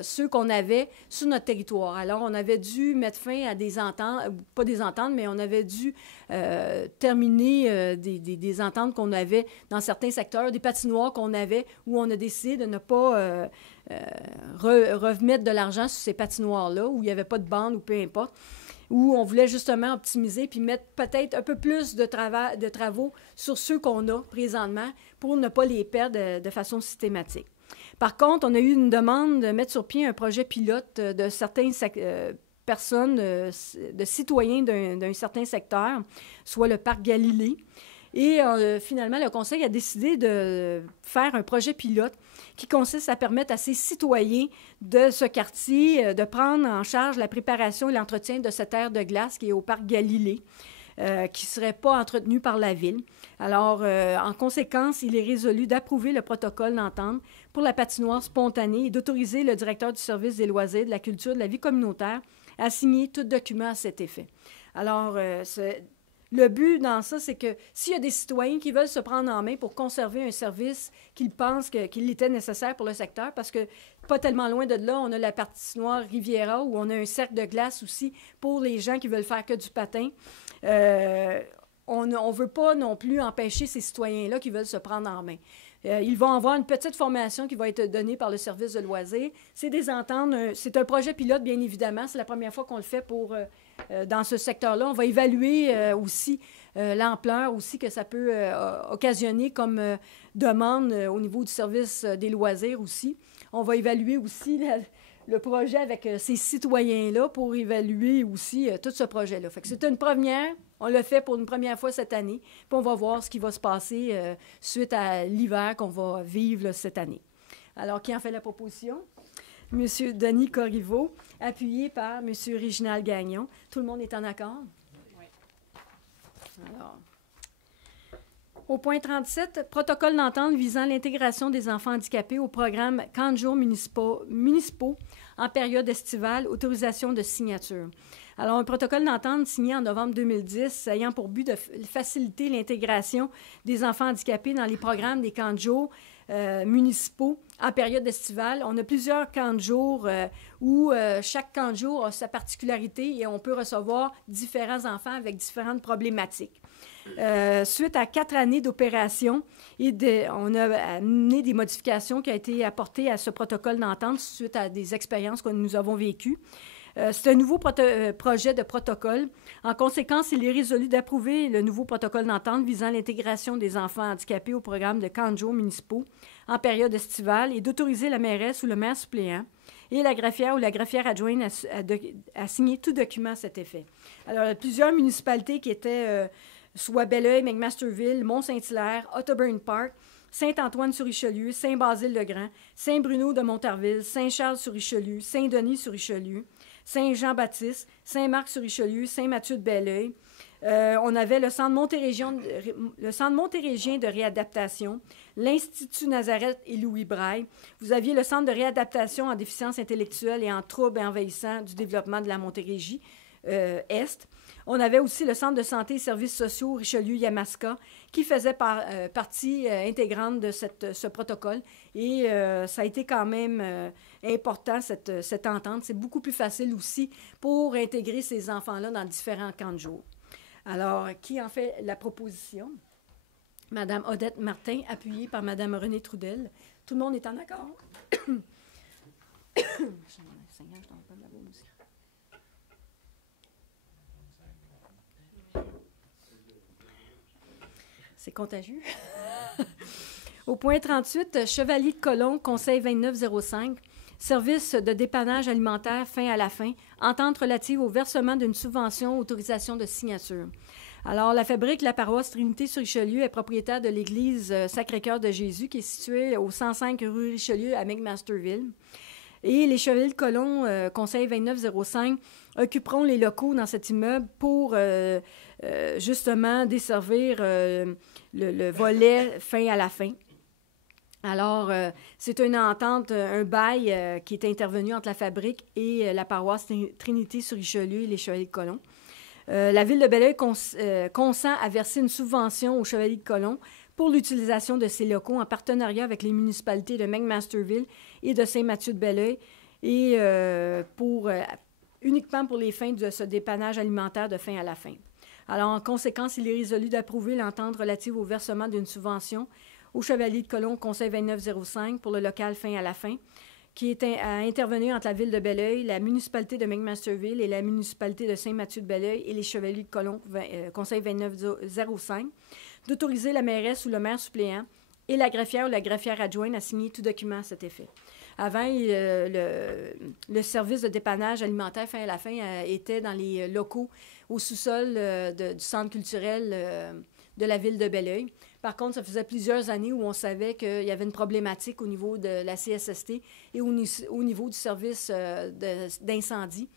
ceux qu'on avait sur notre territoire. Alors, on avait dû mettre fin à des ententes, pas des ententes, mais on avait dû terminer des ententes qu'on avait dans certains secteurs, des patinoires qu'on avait, où on a décidé de ne pas remettre de l'argent sur ces patinoires-là, où il n'y avait pas de bande ou peu importe, où on voulait justement optimiser puis mettre peut-être un peu plus de travaux sur ceux qu'on a présentement pour ne pas les perdre de façon systématique. Par contre, on a eu une demande de mettre sur pied un projet pilote de certaines personnes, de citoyens d'un certain secteur, soit le parc Galilée. Et finalement, le conseil a décidé de faire un projet pilote qui consiste à permettre à ces citoyens de ce quartier de prendre en charge la préparation et l'entretien de cette aire de glace qui est au parc Galilée, qui ne serait pas entretenu par la ville. Alors, en conséquence, il est résolu d'approuver le protocole d'entente pour la patinoire spontanée et d'autoriser le directeur du service des loisirs, de la culture, de la vie communautaire à signer tout document à cet effet. Alors, le but dans ça, c'est que s'il y a des citoyens qui veulent se prendre en main pour conserver un service qu'ils pensent qu'il était nécessaire pour le secteur, parce que pas tellement loin de là, on a la patinoire Riviera où on a un cercle de glace aussi pour les gens qui veulent faire que du patin. On ne veut pas non plus empêcher ces citoyens-là qui veulent se prendre en main. Ils vont avoir une petite formation qui va être donnée par le service de loisirs. C'est des ententes. C'est un projet pilote, bien évidemment. C'est la première fois qu'on le fait dans ce secteur-là. On va évaluer aussi l'ampleur aussi que ça peut occasionner comme demande au niveau du service des loisirs aussi. On va évaluer aussi le projet avec ces citoyens-là pour évaluer aussi tout ce projet-là. Fait que c'est une première. On l'a fait pour une première fois cette année. Puis on va voir ce qui va se passer suite à l'hiver qu'on va vivre là, cette année. Alors, qui en fait la proposition? M. Denis Corriveau, appuyé par M. Réginald Gagnon. Tout le monde est en accord? Oui. Alors, au point 37, protocole d'entente visant l'intégration des enfants handicapés au programme camps de jour municipaux en période estivale, autorisation de signature. Alors, un protocole d'entente signé en novembre 2010 ayant pour but de faciliter l'intégration des enfants handicapés dans les programmes des camps de jour municipaux en période estivale. On a plusieurs camps de jour où chaque camp de jour a sa particularité et on peut recevoir différents enfants avec différentes problématiques. Suite à 4 années d'opération, on a amené des modifications qui ont été apportées à ce protocole d'entente suite à des expériences que nous avons vécues. C'est un nouveau projet de protocole. En conséquence, il est résolu d'approuver le nouveau protocole d'entente visant l'intégration des enfants handicapés au programme de camps de jour municipaux en période estivale et d'autoriser la mairesse ou le maire suppléant et la greffière ou la greffière adjointe à signer tout document à cet effet. Alors, il y a plusieurs municipalités qui étaient soit Belleuil, McMasterville, Mont-Saint-Hilaire, Otterburn Park, Saint-Antoine-sur-Richelieu, Saint-Basile-le-Grand, Saint-Bruno de Montarville, Saint-Charles-sur-Richelieu, Saint-Denis-sur-Richelieu, Saint-Jean-Baptiste, Saint-Marc-sur-Richelieu, Saint-Mathieu-de-Belleuil. On avait le Centre Montérégion de réadaptation, l'Institut Nazareth et Louis Braille. Vous aviez le Centre de réadaptation en déficience intellectuelle et en troubles envahissants du développement de la Montérégie Est. On avait aussi le Centre de santé et services sociaux Richelieu-Yamaska qui faisait partie intégrante de ce protocole. Et ça a été quand même important, cette entente. C'est beaucoup plus facile aussi pour intégrer ces enfants-là dans différents camps de jour. Alors, qui en fait la proposition? Madame Odette Martin, appuyée par Madame Renée Trudel. Tout le monde est en accord? C'est contagieux. Au point 38, Chevalier de Colomb, Conseil 2905. service de dépannage alimentaire fin à la fin, entente relative au versement d'une subvention, autorisation de signature. Alors, la fabrique La Paroisse Trinité-sur-Richelieu est propriétaire de l'église Sacré-Cœur de Jésus qui est située au 105 rue Richelieu à McMasterville. Et les Chevaliers de Colomb, Conseil 2905, occuperont les locaux dans cet immeuble pour justement desservir le volet fin à la fin. Alors, c'est une entente, un bail qui est intervenu entre la fabrique et la paroisse Trinité-sur-Richelieu et les Chevaliers de Colomb. La Ville de Belleuil consent à verser une subvention aux Chevaliers de Colomb pour l'utilisation de ces locaux en partenariat avec les municipalités de McMasterville et de Saint-Mathieu-de-Belleuil et uniquement pour les fins de ce dépannage alimentaire de fin à la fin. Alors, en conséquence, il est résolu d'approuver l'entente relative au versement d'une subvention aux Chevaliers de Colomb, Conseil 2905, pour le local fin à la fin, qui est à intervenir entre la Ville de Belleuil, la municipalité de McMasterville et la municipalité de Saint-Mathieu-de-Belleuil et les Chevaliers de Colomb, Conseil 2905, d'autoriser la mairesse ou le maire suppléant et la greffière ou la greffière adjointe à signer tout document à cet effet. Avant, le service de dépannage alimentaire fin à la fin était dans les locaux au sous-sol du centre culturel de la Ville de Belleuil. Par contre, ça faisait plusieurs années où on savait qu'il y avait une problématique au niveau de la CSST et au niveau du service d'incendie.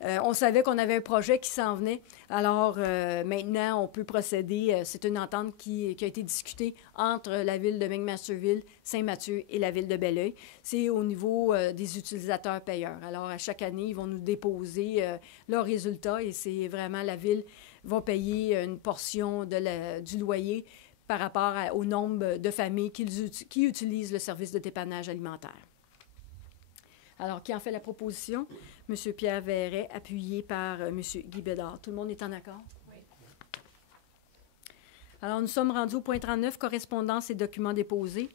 On savait qu'on avait un projet qui s'en venait. Alors, maintenant, on peut procéder. C'est une entente qui a été discutée entre la Ville de McMasterville, Saint-Mathieu et la Ville de Belleuil. C'est au niveau des utilisateurs payeurs. Alors, à chaque année, ils vont nous déposer leurs résultats et c'est vraiment la Ville va payer une portion du loyer par rapport au nombre de familles qui utilisent le service de dépannage alimentaire. Alors, qui en fait la proposition? M. Pierre Verret, appuyé par M. Guy Bédard. Tout le monde est en accord? Oui. Alors, nous sommes rendus au point 39, correspondance et documents déposés.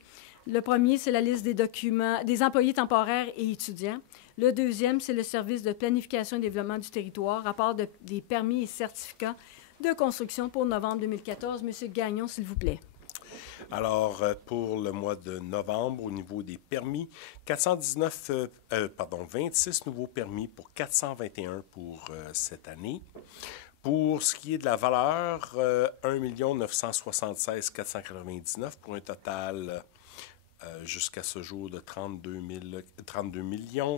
Le premier, c'est la liste des documents des employés temporaires et étudiants. Le deuxième, c'est le service de planification et développement du territoire, rapport des permis et certificats de construction pour novembre 2014. Monsieur Gagnon, s'il vous plaît. Alors, pour le mois de novembre, au niveau des permis, 26 nouveaux permis pour 421 pour cette année. Pour ce qui est de la valeur, 1 976 499 pour un total jusqu'à ce jour de 32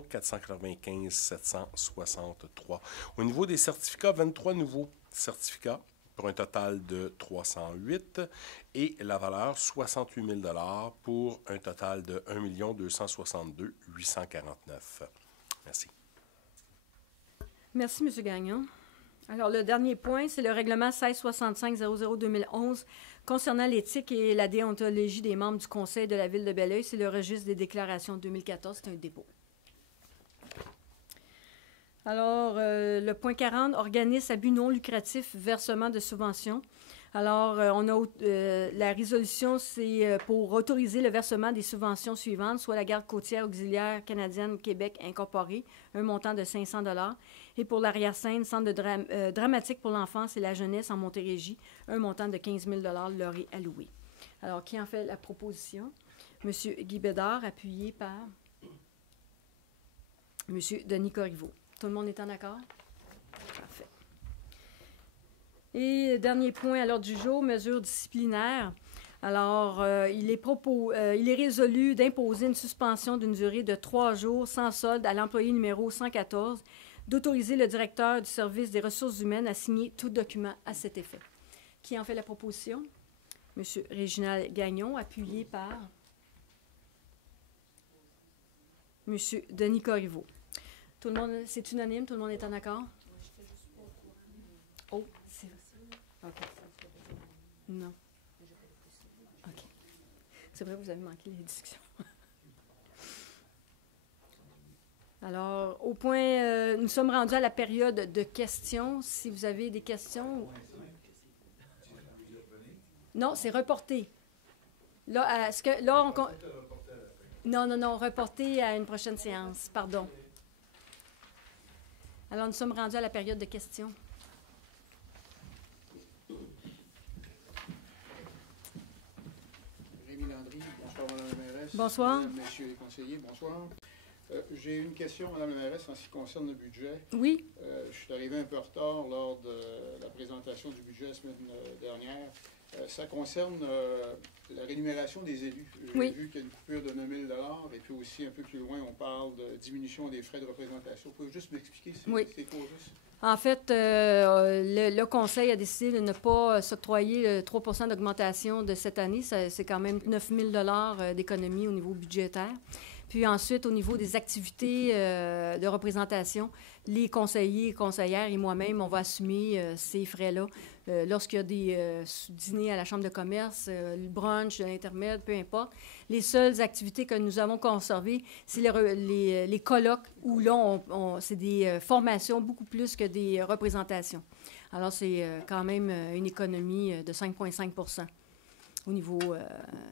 495 763. Au niveau des certificats, 23 nouveaux certificats pour un total de 308 et la valeur 68 000 $ pour un total de 1 262 849. Merci. Merci, M. Gagnon. Alors, le dernier point, c'est le règlement 1665-00-2011 concernant l'éthique et la déontologie des membres du Conseil de la Ville de Belleuil. C'est le registre des déclarations 2014. C'est un dépôt. Alors, le point 40, organisme à but non lucratif, versement de subventions. Alors, on a la résolution, c'est pour autoriser le versement des subventions suivantes, soit la Garde côtière auxiliaire canadienne Québec incorporée, un montant de 500 $, et pour l'arrière-scène, Centre de dramatique pour l'enfance et la jeunesse en Montérégie, un montant de 15 000 $ leur est alloué. Alors, qui en fait la proposition? M. Guy Bédard, appuyé par M. Denis Corriveau. Tout le monde est en accord? Parfait. Et dernier point à l'ordre du jour, mesures disciplinaires. Alors, il est résolu d'imposer une suspension d'une durée de 3 jours sans solde à l'employé numéro 114, d'autoriser le directeur du service des ressources humaines à signer tout document à cet effet. Qui en fait la proposition? M. Réginald Gagnon, appuyé par M. Denis Corriveau. Tout le monde, c'est unanime? Tout le monde est en accord? Oh, c'est vrai. OK. Non. OK. C'est vrai, vous avez manqué les discussions. Alors, au point, nous sommes rendus à la période de questions. Si vous avez des questions. Non, c'est reporté. Là, est-ce que là, Non, reporté à une prochaine séance. Pardon. Alors, nous sommes rendus à la période de questions. Rémi Landry, bonsoir, Mme la mairesse. Bonsoir. Messieurs les conseillers, bonsoir. J'ai une question, Mme la mairesse, en ce qui concerne le budget. Oui. Je suis arrivé un peu en retard lors de la présentation du budget la semaine dernière. Ça concerne la rémunération des élus. J'ai vu qu'il y a une coupure de 9 000 et puis aussi, un peu plus loin, on parle de diminution des frais de représentation. Vous pouvez juste m'expliquer c'est quoi juste? En fait, le Conseil a décidé de ne pas s'octroyer 3 % d'augmentation de cette année. C'est quand même 9 000 d'économie au niveau budgétaire. Puis ensuite, au niveau des activités de représentation, les conseillers et conseillères et moi-même, on va assumer ces frais-là. Lorsqu'il y a des dîners à la Chambre de commerce, le brunch, l'intermède, peu importe. Les seules activités que nous avons conservées, c'est les colloques où là, c'est des formations beaucoup plus que des représentations. Alors, c'est quand même une économie de 5,5 % au niveau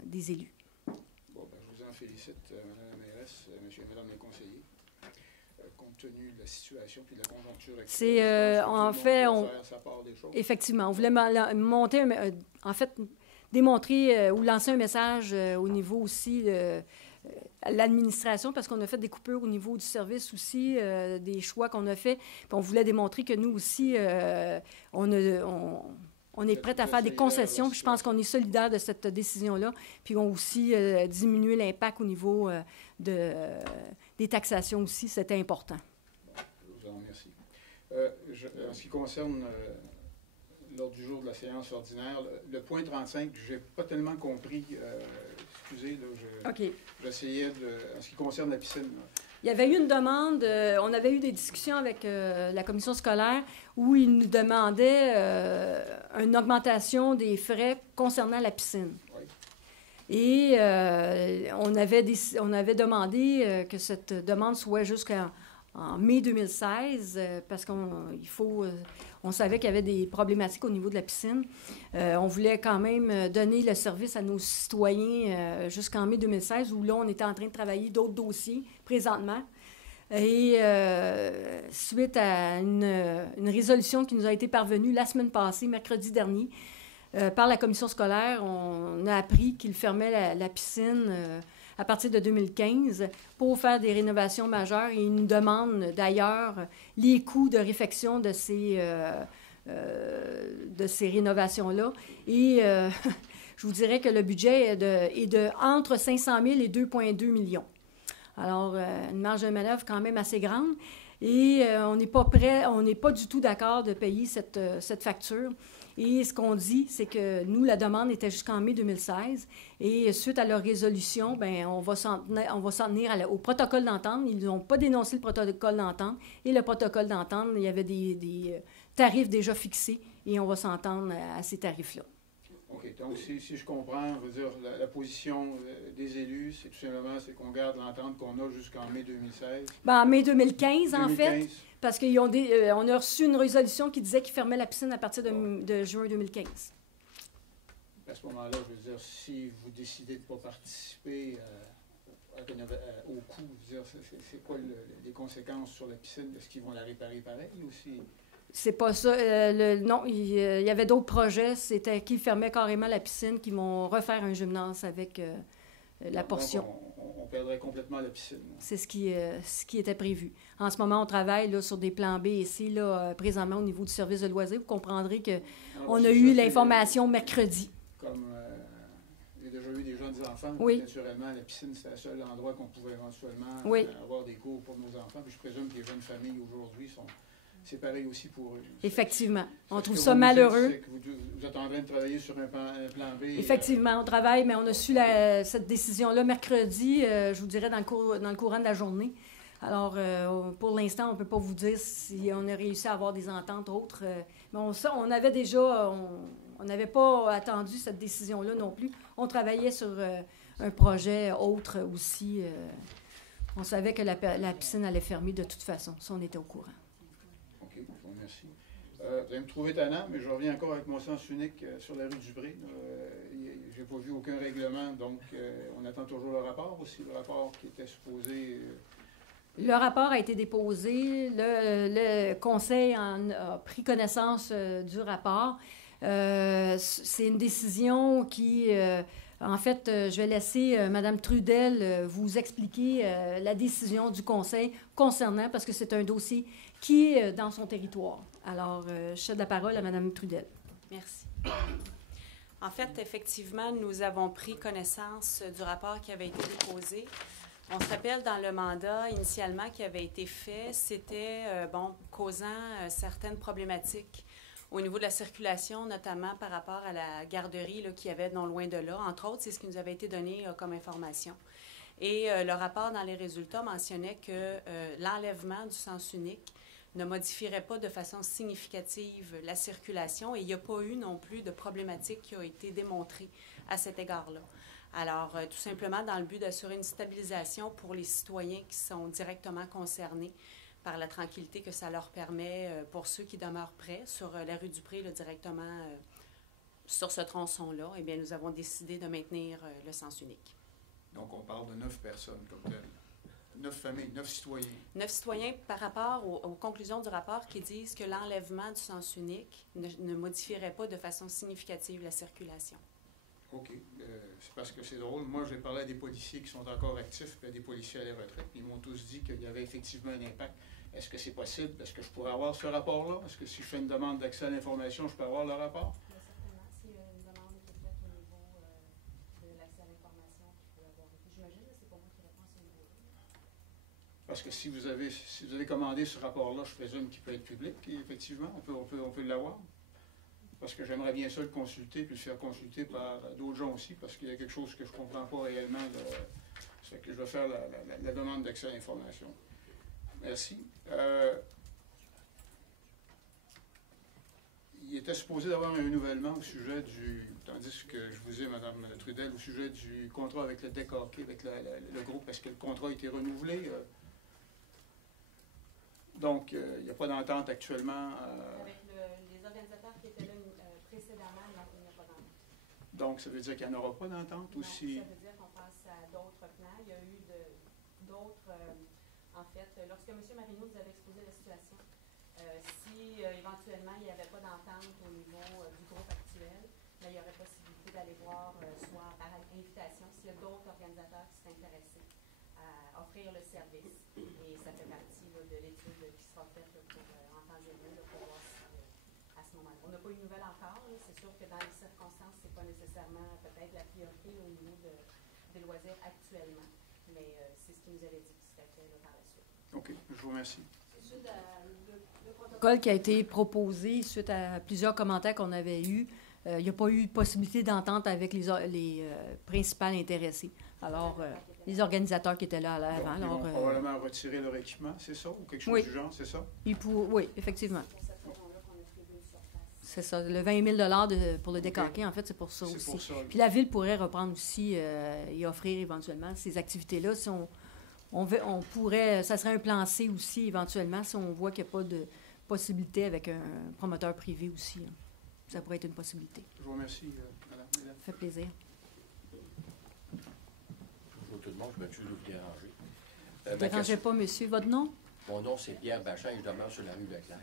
des élus. Bon, ben, je vous en félicite, Mme la mairesse, monsieur et madame les conseillers. Compte tenu de la situation et de la conjoncture actuelle. C'est, en fait, effectivement, on voulait monter, en fait, démontrer ou lancer un message au niveau aussi de l'administration, parce qu'on a fait des coupures au niveau du service aussi, des choix qu'on a fait. Puis on voulait démontrer que nous aussi, on est prêts à faire des concessions. Puis je pense qu'on est solidaires de cette décision-là. Puis on a aussi diminué l'impact au niveau des taxations aussi. C'était important. Je vous en remercie. En ce qui concerne l'ordre du jour de la séance ordinaire, le point 35, je n'ai pas tellement compris. Excusez, là, j'essayais en ce qui concerne la piscine. Là. Il y avait eu une demande, on avait eu des discussions avec la commission scolaire où ils nous demandaient une augmentation des frais concernant la piscine. Oui. Et on avait demandé que cette demande soit jusqu'en mai 2016 parce on savait qu'il y avait des problématiques au niveau de la piscine. On voulait quand même donner le service à nos citoyens jusqu'en mai 2016, où là, on était en train de travailler d'autres dossiers présentement. Et suite à une résolution qui nous a été parvenue la semaine passée, mercredi dernier, par la commission scolaire, on a appris qu'ils fermaient la piscine à partir de 2015 pour faire des rénovations majeures. Et ils nous demandent d'ailleurs les coûts de réfection de ces rénovations-là. Et je vous dirais que le budget est de entre 500 000 et 2,2 millions. Alors, une marge de manœuvre quand même assez grande. Et on n'est pas prêt, on n'est pas du tout d'accord de payer cette facture. Et ce qu'on dit, c'est que nous, la demande était jusqu'en mai 2016. Et suite à leur résolution, bien, on va s'en tenir au protocole d'entente. Ils n'ont pas dénoncé le protocole d'entente. Et le protocole d'entente, il y avait des tarifs déjà fixés. Et on va s'entendre à ces tarifs-là. OK. Donc, si je comprends, je veux dire, la position des élus, c'est tout simplement qu'on garde l'entente qu'on a jusqu'en mai 2016. Bien, en mai 2015, en fait. Parce qu'on a reçu une résolution qui disait qu'ils fermaient la piscine à partir de juin 2015. À ce moment-là, je veux dire, si vous décidez de ne pas participer au coût, c'est quoi les conséquences sur la piscine? Est-ce qu'ils vont la réparer pareil aussi? C'est pas ça. Non, il y avait d'autres projets. C'était qu'ils fermaient carrément la piscine, qu'ils vont refaire un gymnase avec la portion. Donc, on perdrait complètement la piscine. C'est ce qui était prévu. En ce moment, on travaille là, sur des plans B et C, là, présentement au niveau du service de loisirs. Vous comprendrez qu'on a eu l'information mercredi. Comme il y a déjà eu des jeunes enfants, oui. Naturellement, la piscine, c'est le seul endroit qu'on pouvait éventuellement avoir des cours pour nos enfants. Puis je présume que les jeunes familles aujourd'hui c'est pareil aussi pour eux. Effectivement. On trouve ça malheureux. Que vous êtes en train de travailler sur un plan B. Effectivement, on travaille, mais on a su cette décision-là mercredi, je vous dirais, dans le courant de la journée. Alors, pour l'instant, on ne peut pas vous dire si on a réussi à avoir des ententes autres. Mais on avait déjà... On n'avait pas attendu cette décision-là non plus. On travaillait sur un projet autre aussi. On savait que la piscine allait fermer de toute façon, si on était au courant. Merci. Vous allez me trouver tannant, mais je reviens encore avec mon sens unique sur la rue Dubré. Je n'ai pas vu aucun règlement, donc on attend toujours le rapport aussi, le rapport qui était supposé... Le rapport a été déposé, le Conseil a pris connaissance du rapport. C'est une décision qui... en fait, je vais laisser Mme Trudel vous expliquer la décision du Conseil concernant, parce que c'est un dossier qui est dans son territoire. Alors, je cède la parole à Mme Trudel. Merci. En fait, effectivement, nous avons pris connaissance du rapport qui avait été déposé. On se rappelle dans le mandat initialement qui avait été fait, c'était causant certaines problématiques au niveau de la circulation, notamment par rapport à la garderie qu'il y avait non loin de là. Entre autres, c'est ce qui nous avait été donné comme information. Et le rapport, dans les résultats, mentionnait que l'enlèvement du sens unique ne modifierait pas de façon significative la circulation et il n'y a pas eu non plus de problématique qui a été démontrée à cet égard-là. Alors, tout simplement dans le but d'assurer une stabilisation pour les citoyens qui sont directement concernés par la tranquillité que ça leur permet pour ceux qui demeurent près sur la rue Dupré, directement sur ce tronçon-là, eh bien, nous avons décidé de maintenir le sens unique. Donc, on parle de 9 personnes comme telles. 9 familles, 9 citoyens. 9 citoyens par rapport aux conclusions du rapport qui disent que l'enlèvement du sens unique ne modifierait pas de façon significative la circulation. OK. C'est parce que c'est drôle. Moi, j'ai parlé à des policiers qui sont encore actifs et à des policiers à la retraite. Ils m'ont tous dit qu'il y avait effectivement un impact. Est-ce que c'est possible? Est-ce que je pourrais avoir ce rapport-là? Est-ce que si je fais une demande d'accès à l'information, je peux avoir le rapport? Oui, certainement. S'il y a une demande qui est faite au niveau de l'accès à l'information, je peux avoir. J'imagine que c'est pas moi qui réponds à ce niveau-là. Parce que si vous avez commandé ce rapport-là, je présume qu'il peut être public, et effectivement, on peut l'avoir. Parce que j'aimerais bien ça le consulter, puis le faire consulter par d'autres gens aussi, parce qu'il y a quelque chose que je ne comprends pas réellement. C'est que je vais faire la demande d'accès à l'information. Merci. Il était supposé d'avoir un renouvellement au sujet du, tandis que je vous ai, Mme Trudel, au sujet du contrat avec le deck hockey, avec le groupe. Est-ce que le contrat a été renouvelé? Donc, il n'y a pas d'entente actuellement. Avec les organisateurs qui étaient là précédemment, il n'y a pas d'entente. Donc, ça veut dire qu'il n'y en aura pas d'entente aussi? Ça veut dire qu'on passe à d'autres plans. Il y a eu d'autres... en fait, lorsque M. Marino nous avait exposé la situation, si éventuellement il n'y avait pas d'entente au niveau du groupe actuel, là, il y aurait possibilité d'aller voir, soit par invitation, s'il y a d'autres organisateurs qui sont intéressés à offrir le service. Et ça fait partie de l'étude qui sera faite en temps et lieu pour voir si, à ce moment-là. On n'a pas eu de nouvelles encore. C'est sûr que dans les circonstances, ce n'est pas nécessairement peut-être la priorité au niveau des loisirs actuellement, mais c'est ce qui nous avait dit qui serait fait par la suite. OK, je vous remercie. Suite à le protocole qui a été proposé, suite à plusieurs commentaires qu'on avait eus, il n'y a pas eu de possibilité d'entente avec les principales intéressés. Alors, les organisateurs qui étaient là à l'avant. Ils vont probablement retirer leur équipement, c'est ça? Ou quelque chose du genre, c'est ça? Oui, effectivement. C'est ça. Le 20 000 pour le décaquer, en fait, c'est pour ça aussi. Pour ça, puis la Ville pourrait reprendre aussi et offrir éventuellement ces activités-là. Si on pourrait, ça serait un plan C aussi, éventuellement, si on voit qu'il n'y a pas de possibilité avec un promoteur privé aussi. Hein. Ça pourrait être une possibilité. Je vous remercie, Madame. Ça fait plaisir. Bonjour tout le monde, je m'excuse de vous déranger. Ne dérangez pas, monsieur. Votre nom? Mon nom, c'est Pierre Bachin et je demeure sur la rue Leclerc.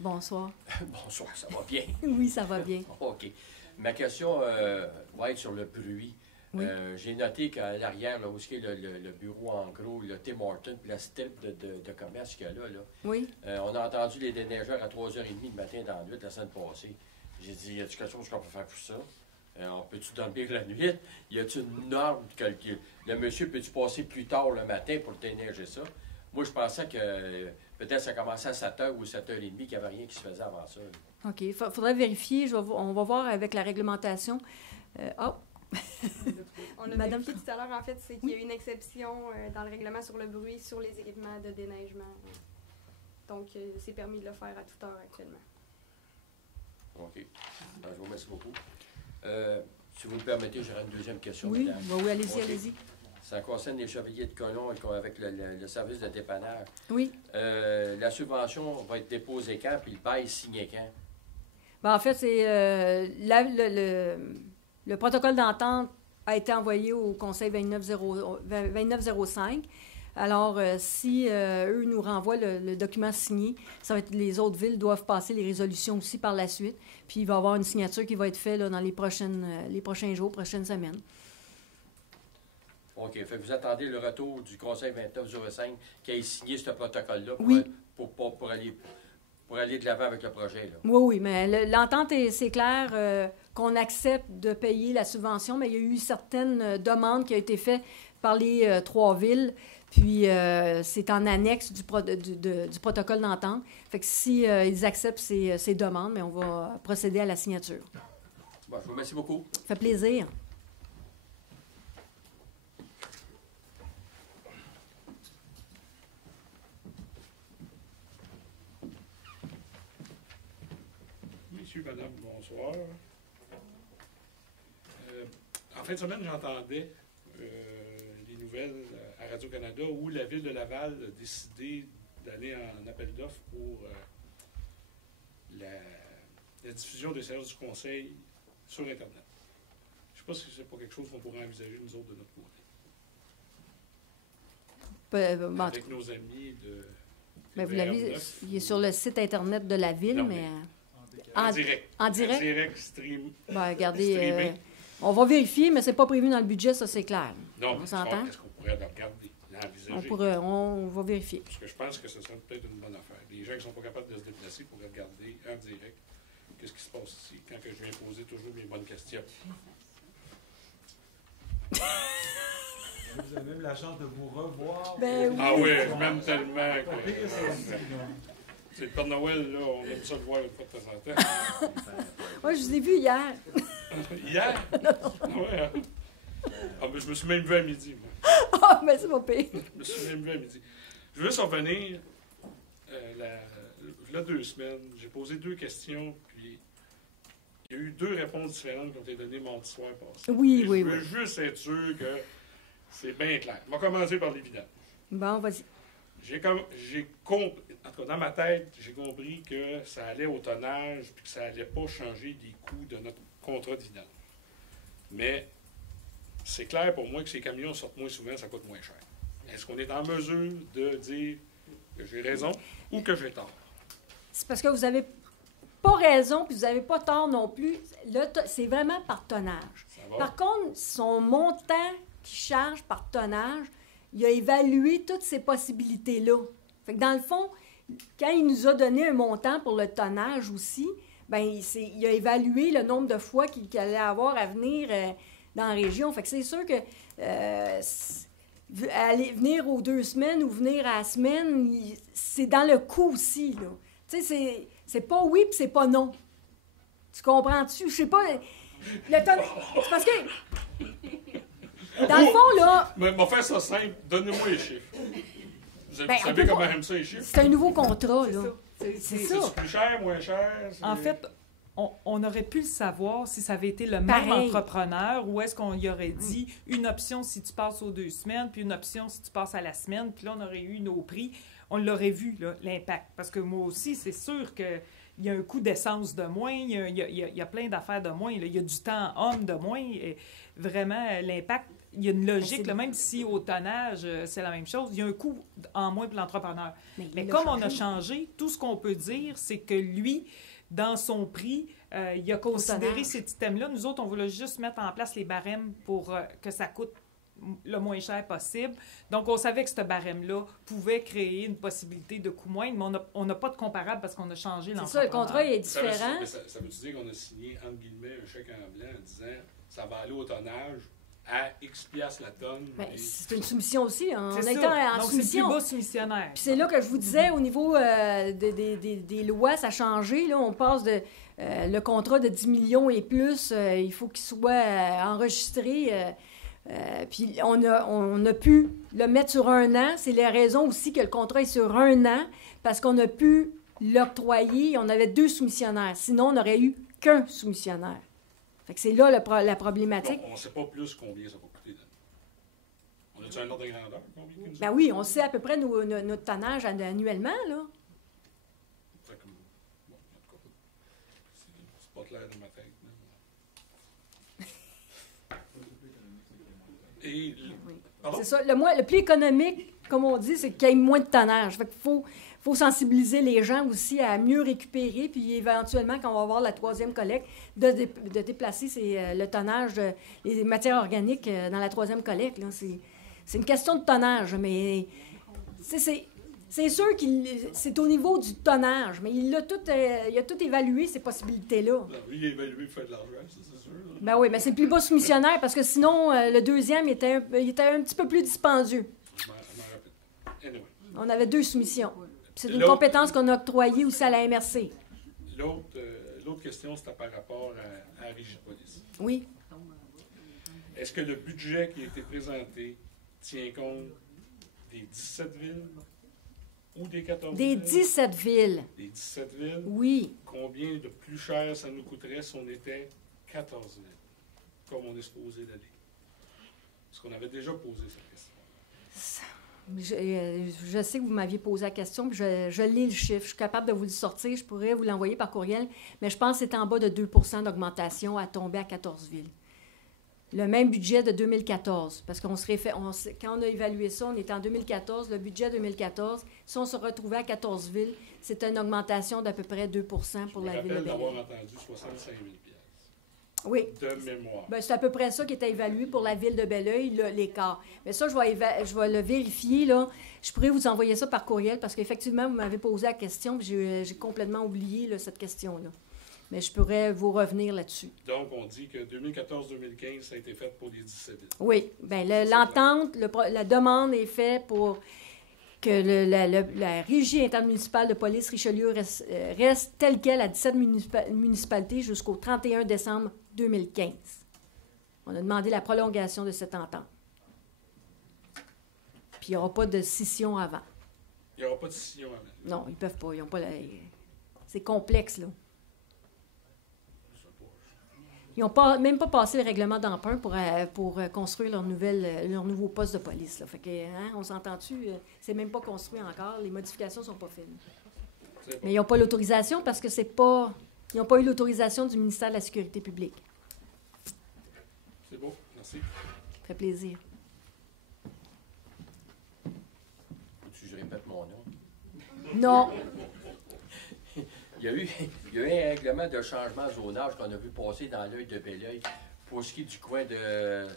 Bonsoir. Bonsoir, ça va bien? Oui, ça va bien. OK. Ma question va être sur le bruit. Oui. J'ai noté qu'à l'arrière, là, où est le bureau en gros, le Tim Hortons, puis la strip de commerce qu'il y a là, oui. On a entendu les déneigeurs à 3h30 le matin dans la nuit la semaine passée. J'ai dit, y a-t-il quelque chose qu'on peut faire pour ça? On peut-tu dormir la nuit? Y a-t-il une norme? Le monsieur peut-tu passer plus tard le matin pour déneiger ça? Moi, je pensais que peut-être ça commençait à 7h ou 7h30, qu'il n'y avait rien qui se faisait avant ça. OK. Il faudrait vérifier. On va voir avec la réglementation. On a vérifié tout à l'heure, en fait, c'est qu'il y a une exception dans le règlement sur le bruit sur les équipements de déneigement. Donc, c'est permis de le faire à toute heure actuellement. OK. Je vous remercie beaucoup. Si vous me permettez, j'aurai une deuxième question. Oui, oui, allez-y. Ça concerne les chevaliers de colon avec le service de dépanneur. Oui. La subvention va être déposée quand, puis le bail signé quand? Ben, en fait, c'est le protocole d'entente a été envoyé au Conseil 2905. Alors, si eux nous renvoient le document signé, ça va être les autres villes doivent passer les résolutions aussi par la suite. Puis il va y avoir une signature qui va être faite là, dans les prochains jours, prochaines semaines. OK. Fait que vous attendez le retour du Conseil 2905 qui a signé ce protocole-là pour aller de l'avant avec le projet. Là. Oui, mais l'entente, c'est clair qu'on accepte de payer la subvention, mais il y a eu certaines demandes qui ont été faites par les 3 villes. Puis, c'est en annexe du protocole d'entente. Fait que si ils acceptent ces demandes, mais on va procéder à la signature. Bon, je vous remercie beaucoup. Ça fait plaisir. Messieurs, madame, bonsoir. En fin de semaine, j'entendais les nouvelles à Radio-Canada où la Ville de Laval a décidé d'aller en appel d'offres pour la diffusion des services du Conseil sur Internet. Je ne sais pas si c'est pas quelque chose qu'on pourrait envisager, nous autres, de notre côté. Avec nos amis de... Ben, vous l'avez, il est sur le site Internet de la Ville, non, mais... En direct. En direct? En direct, stream. Ben, regardez, on va vérifier, mais c'est pas prévu dans le budget, ça, c'est clair. Non, on s'entend? Est-ce qu'on pourrait le regarder, l'envisager? On va vérifier. Parce que je pense que ce serait peut-être une bonne affaire. Les gens qui ne sont pas capables de se déplacer pourraient regarder en direct qu'est-ce qui se passe ici, quand que je viens poser toujours mes bonnes questions. Vous avez même la chance de vous revoir. Ben oui. Ah oui, je m'aime tellement. C'est le Père Noël, là, on aime ça le voir une fois de temps en temps. Moi, je vous ai vu hier. Hier? Ouais. Ah, mais je me suis même vu à midi, moi. Ah, mais c'est pas pire. Je me suis même vu à midi. Je veux juste revenir, il y a 2 semaines, j'ai posé 2 questions, puis il y a eu 2 réponses différentes qui ont été données mardi soir passé. Oui, Et oui, je veux juste être sûr que c'est bien clair. On va commencer par l'évident. Bon, vas-y. J'ai compris, en tout cas dans ma tête, j'ai compris que ça allait au tonnage puis que ça allait pas changer les coûts de notre contrat de vidange. Mais c'est clair pour moi que ces camions sortent moins souvent, ça coûte moins cher. Est-ce qu'on est en mesure de dire que j'ai raison ou que j'ai tort? C'est parce que vous n'avez pas raison puis vous n'avez pas tort non plus. C'est vraiment par tonnage. Par contre, son montant qu'il charge par tonnage, il a évalué toutes ces possibilités-là. Fait que dans le fond, quand il nous a donné un montant pour le tonnage aussi, ben il a évalué le nombre de fois qu'il allait avoir à venir dans la région. Fait que c'est sûr que aller venir aux 2 semaines ou venir à la semaine, c'est dans le coût aussi, là. Tu sais, c'est pas oui puis c'est pas non. Tu comprends-tu? Je sais pas. C'est parce que... Dans le fond, là... Mais on va faire ça simple. Donnez-moi les chiffres. Vous savez comment j'aime ça, les chiffres? C'est un nouveau contrat, là. C'est ça. C'est plus cher, moins cher? En fait, on aurait pu le savoir si ça avait été le même entrepreneur ou est-ce qu'on y aurait dit une option si tu passes aux 2 semaines, puis une option si tu passes à la semaine, puis là, on aurait eu nos prix. On l'aurait vu, là, l'impact. Parce que moi aussi, c'est sûr que il y a un coût d'essence de moins, il y a plein d'affaires de moins, là, il y a du temps homme de moins. Et vraiment, l'impact, il y a une logique, là, même si au tonnage, c'est la même chose, il y a un coût en moins pour l'entrepreneur. Mais comme on a changé, tout ce qu'on peut dire, c'est que lui, dans son prix, il a considéré ces items-là. Nous autres, on voulait juste mettre en place les barèmes pour que ça coûte le moins cher possible. Donc, on savait que ce barème-là pouvait créer une possibilité de coût moindre, mais on n'a pas de comparable parce qu'on a changé l'entrepreneur. C'est ça, le contrat est différent. Ça veut dire qu'on a signé, entre guillemets, un chèque en blanc en disant ça va aller au tonnage à X piastres la tonne. C'est une soumission aussi. Hein. On est en donc, soumission. C'est plus bas soumissionnaire. Puis c'est là que je vous disais, au niveau des lois, ça a changé. Là, on passe de le contrat de 10 millions et plus, il faut qu'il soit enregistré. Puis on a pu le mettre sur 1 an. C'est la raison aussi que le contrat est sur 1 an, parce qu'on a pu l'octroyer. On avait 2 soumissionnaires. Sinon, on n'aurait eu qu'un soumissionnaire. Fait que c'est là la problématique. Bon, on ne sait pas plus combien ça va coûter. On a-tu un ordre de grandeur? Ben oui, on sait à peu près notre tonnage annuellement, là. Fait que, bon, en tout cas, c'est pas clair dans ma tête. Et, c'est ça. Le pli économique comme on dit, c'est qu'il y ait moins de tonnage. Fait qu'il faut sensibiliser les gens aussi à mieux récupérer, puis éventuellement, quand on va avoir la 3e collecte, de déplacer le tonnage, les matières organiques dans la 3e collecte. Là. C'est une question de tonnage, mais c'est sûr que c'est au niveau du tonnage, mais il a tout évalué, ces possibilités-là. Lui, il a évalué pour faire de l'argent, ça, c'est sûr. Ben oui, mais c'est le plus bas soumissionnaire, parce que sinon, le 2e était un petit peu plus dispendieux. Anyway. On avait 2 soumissions. C'est une compétence qu'on a octroyée aussi à la MRC. L'autre question, c'était par rapport à la Régie de police. Oui. Est-ce que le budget qui a été présenté tient compte des 17 villes ou des 14 villes? Des 17 villes. Des 17 villes? Oui. Combien de plus cher ça nous coûterait si on était 14 villes, comme on est supposé d'aller? Parce qu'on avait déjà posé cette question. Je sais que vous m'aviez posé la question, puis je lis le chiffre. Je suis capable de vous le sortir. Je pourrais vous l'envoyer par courriel, mais je pense que c'est en bas de 2 % d'augmentation à tomber à 14 villes. Le même budget de 2014, parce qu'on quand on a évalué ça, on était en 2014, le budget 2014, si on se retrouvait à 14 villes, c'était une augmentation d'à peu près 2 % pour la ville de Belleuil. d'avoir entendu 65 000 $. Oui. De mémoire. Bien, c'est à peu près ça qui était évalué pour la ville de Belleuil, l'écart. Mais ça, je vais le vérifier, là. Je pourrais vous envoyer ça par courriel, parce qu'effectivement, vous m'avez posé la question, puis j'ai complètement oublié là, cette question-là. Mais je pourrais vous revenir là-dessus. Donc, on dit que 2014-2015, ça a été fait pour les 17 villes. Oui. Bien, l'entente, la demande est faite pour que la Régie intermunicipale de police Richelieu reste telle qu'elle à 17 municipalités jusqu'au 31 décembre 2015. On a demandé la prolongation de cette entente. Puis il n'y aura pas de scission avant. Il n'y aura pas de scission avant? Non, ils ne peuvent pas. Ils ont pas c'est complexe, là. Ils n'ont même pas passé le règlement d'emprunt pour construire leur nouveau poste de police. Là. Fait que, on s'entend-tu? C'est même pas construit encore. Les modifications ne sont pas faites. Mais ils n'ont pas l'autorisation parce que ils n'ont pas eu l'autorisation du ministère de la Sécurité publique. C'est beau. Merci. Ça fait plaisir. Faut-tu que je répète mon nom? Non. Il y a eu un règlement de changement de zonage qu'on a vu passer dans l'œil de Belleuil pour ce qui est du coin de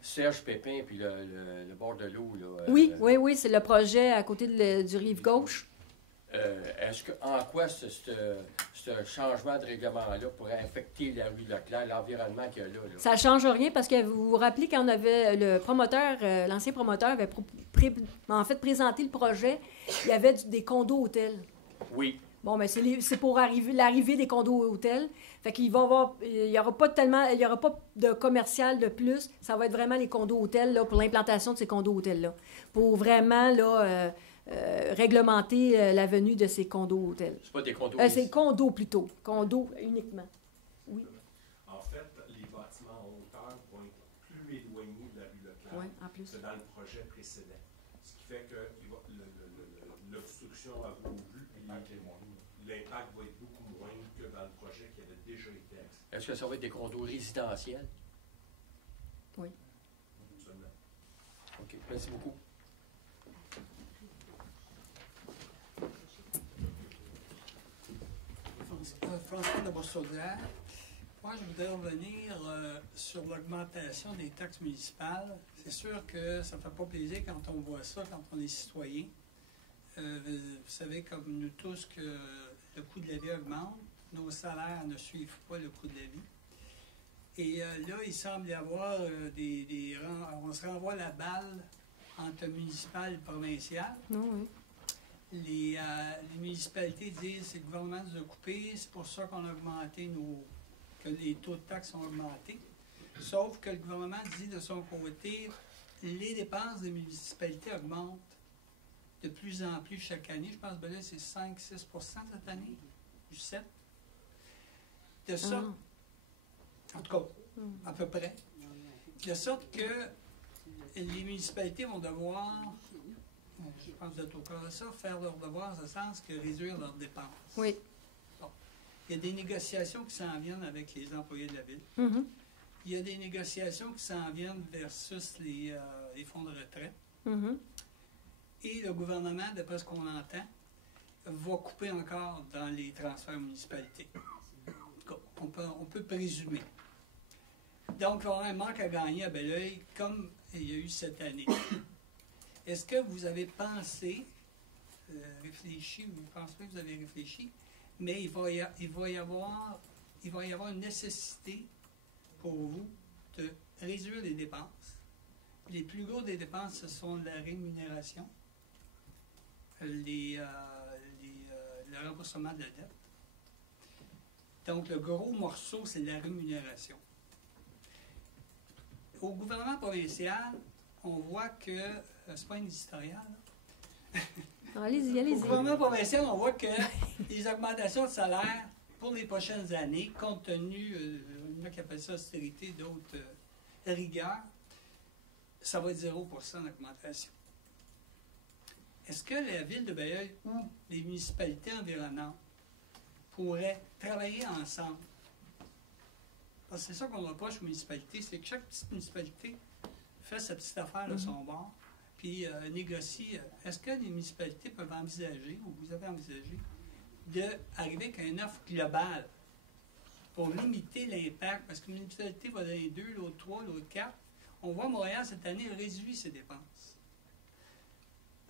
Serge Pépin puis le bord de l'eau. Oui, c'est le projet à côté du rive gauche. En quoi ce changement de règlement-là pourrait affecter la rue Leclerc, l'environnement qu'il y a là? Ça ne change rien parce que vous vous rappelez quand on avait l'ancien promoteur avait présenté le projet, il y avait des condos-hôtels. Oui. Bon, mais c'est pour l'arrivée des condos-hôtels. Fait qu'il il y aura pas de commercial de plus. Ça va être vraiment les condos-hôtels là, pour l'implantation de ces condos-hôtels-là. Pour vraiment là, réglementer la venue de ces condos-hôtels. C'est pas des condos. C'est condos plutôt. Condos uniquement. Oui. En fait, les bâtiments en hauteur vont être plus éloignés de la rue Leclerc que dans le projet précédent. Ce qui fait que l'obstruction à vos vues l'impact va être beaucoup moins que dans le projet qui avait déjà été accepté. Est-ce que ça va être des condos résidentiels? Oui. Absolument. OK. Merci beaucoup. François de Boissaudière. Moi, je voudrais revenir sur l'augmentation des taxes municipales. C'est sûr que ça ne fait pas plaisir quand on voit ça, quand on est citoyen. Vous savez, comme nous tous, que le coût de la vie augmente. Nos salaires ne suivent pas le coût de la vie. Et là, il semble y avoir on se renvoie la balle entre municipal et provincial. Oui. Les municipalités disent que c'est le gouvernement qui nous a coupé, c'est pour ça qu'on a augmenté que les taux de taxes ont augmenté. Sauf que le gouvernement dit de son côté, les dépenses des municipalités augmentent de plus en plus chaque année. Je pense que là, c'est 5-6 % cette année, du 7 de sorte, en tout cas, à peu près, de sorte que les municipalités vont devoir, je pense que vous êtes au cœur de ça, faire leur devoir en ce sens que réduire leurs dépenses. Oui. Bon. Il y a des négociations qui s'en viennent avec les employés de la ville. Mm-hmm. Il y a des négociations qui s'en viennent versus les fonds de retraite. Mm-hmm. Et le gouvernement, d'après ce qu'on entend, va couper encore dans les transferts municipalités. On peut présumer. Donc, il va y avoir un manque à gagner à Belleuil, comme il y a eu cette année. Est-ce que vous avez pensé, réfléchi, ou vous pensez que vous avez réfléchi, mais il va y avoir une nécessité pour vous de réduire les dépenses. Les plus gros des dépenses, ce sont la rémunération, le remboursement de la dette. Donc, le gros morceau, c'est la rémunération. Au gouvernement provincial, on voit que, c'est pas une éditoriale, allez-y, allez-y. Au gouvernement provincial, on voit que les augmentations de salaire pour les prochaines années, compte tenu, il y en a qui appellent ça austérité, d'autres rigueur, ça va être 0% d'augmentation. Est-ce que la ville de Belleuil ou les municipalités environnantes pourraient travailler ensemble? Parce que c'est ça qu'on reproche aux municipalités, c'est que chaque petite municipalité fait sa petite affaire de son bord, puis négocie. Est-ce que les municipalités peuvent envisager, ou vous avez envisagé, d'arriver avec une offre globale pour limiter l'impact? Parce qu'une municipalité va donner 2, l'autre 3, l'autre 4. On voit Montréal, cette année, réduit ses dépenses.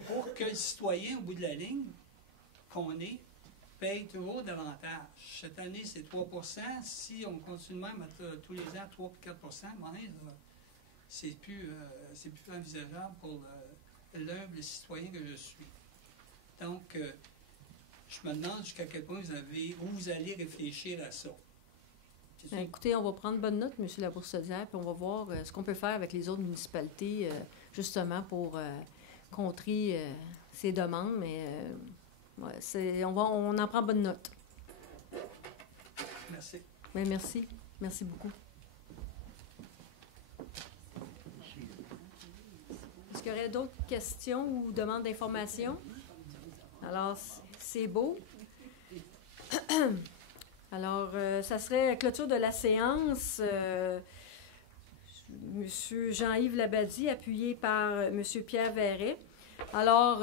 Pour que le citoyen, au bout de la ligne, qu'on est, paye toujours davantage. Cette année, c'est 3 %. Si on continue même à tous les ans 3 ou 4 % c'est plus envisageable pour l'humble citoyen que je suis. Donc, je me demande jusqu'à quel point vous allez réfléchir à ça. Écoutez, on va prendre bonne note, M. Laboursadière, puis on va voir ce qu'on peut faire avec les autres municipalités, justement, pour contrer ces demandes. Mais on en prend bonne note. Merci. Mais merci. Merci beaucoup. Est-ce qu'il y aurait d'autres questions ou demandes d'informations? Alors, c'est beau. Alors, ça serait la clôture de la séance. Monsieur Jean-Yves Labadie, appuyé par Monsieur Pierre Verret. Alors,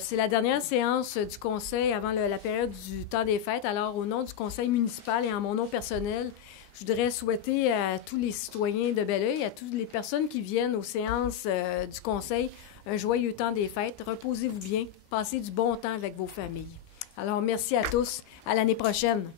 c'est la dernière séance du conseil avant la période du temps des fêtes. Alors, au nom du conseil municipal et en mon nom personnel, je voudrais souhaiter à tous les citoyens de Belleuil, à toutes les personnes qui viennent aux séances du conseil, un joyeux temps des fêtes. Reposez-vous bien, passez du bon temps avec vos familles. Alors, merci à tous. À l'année prochaine.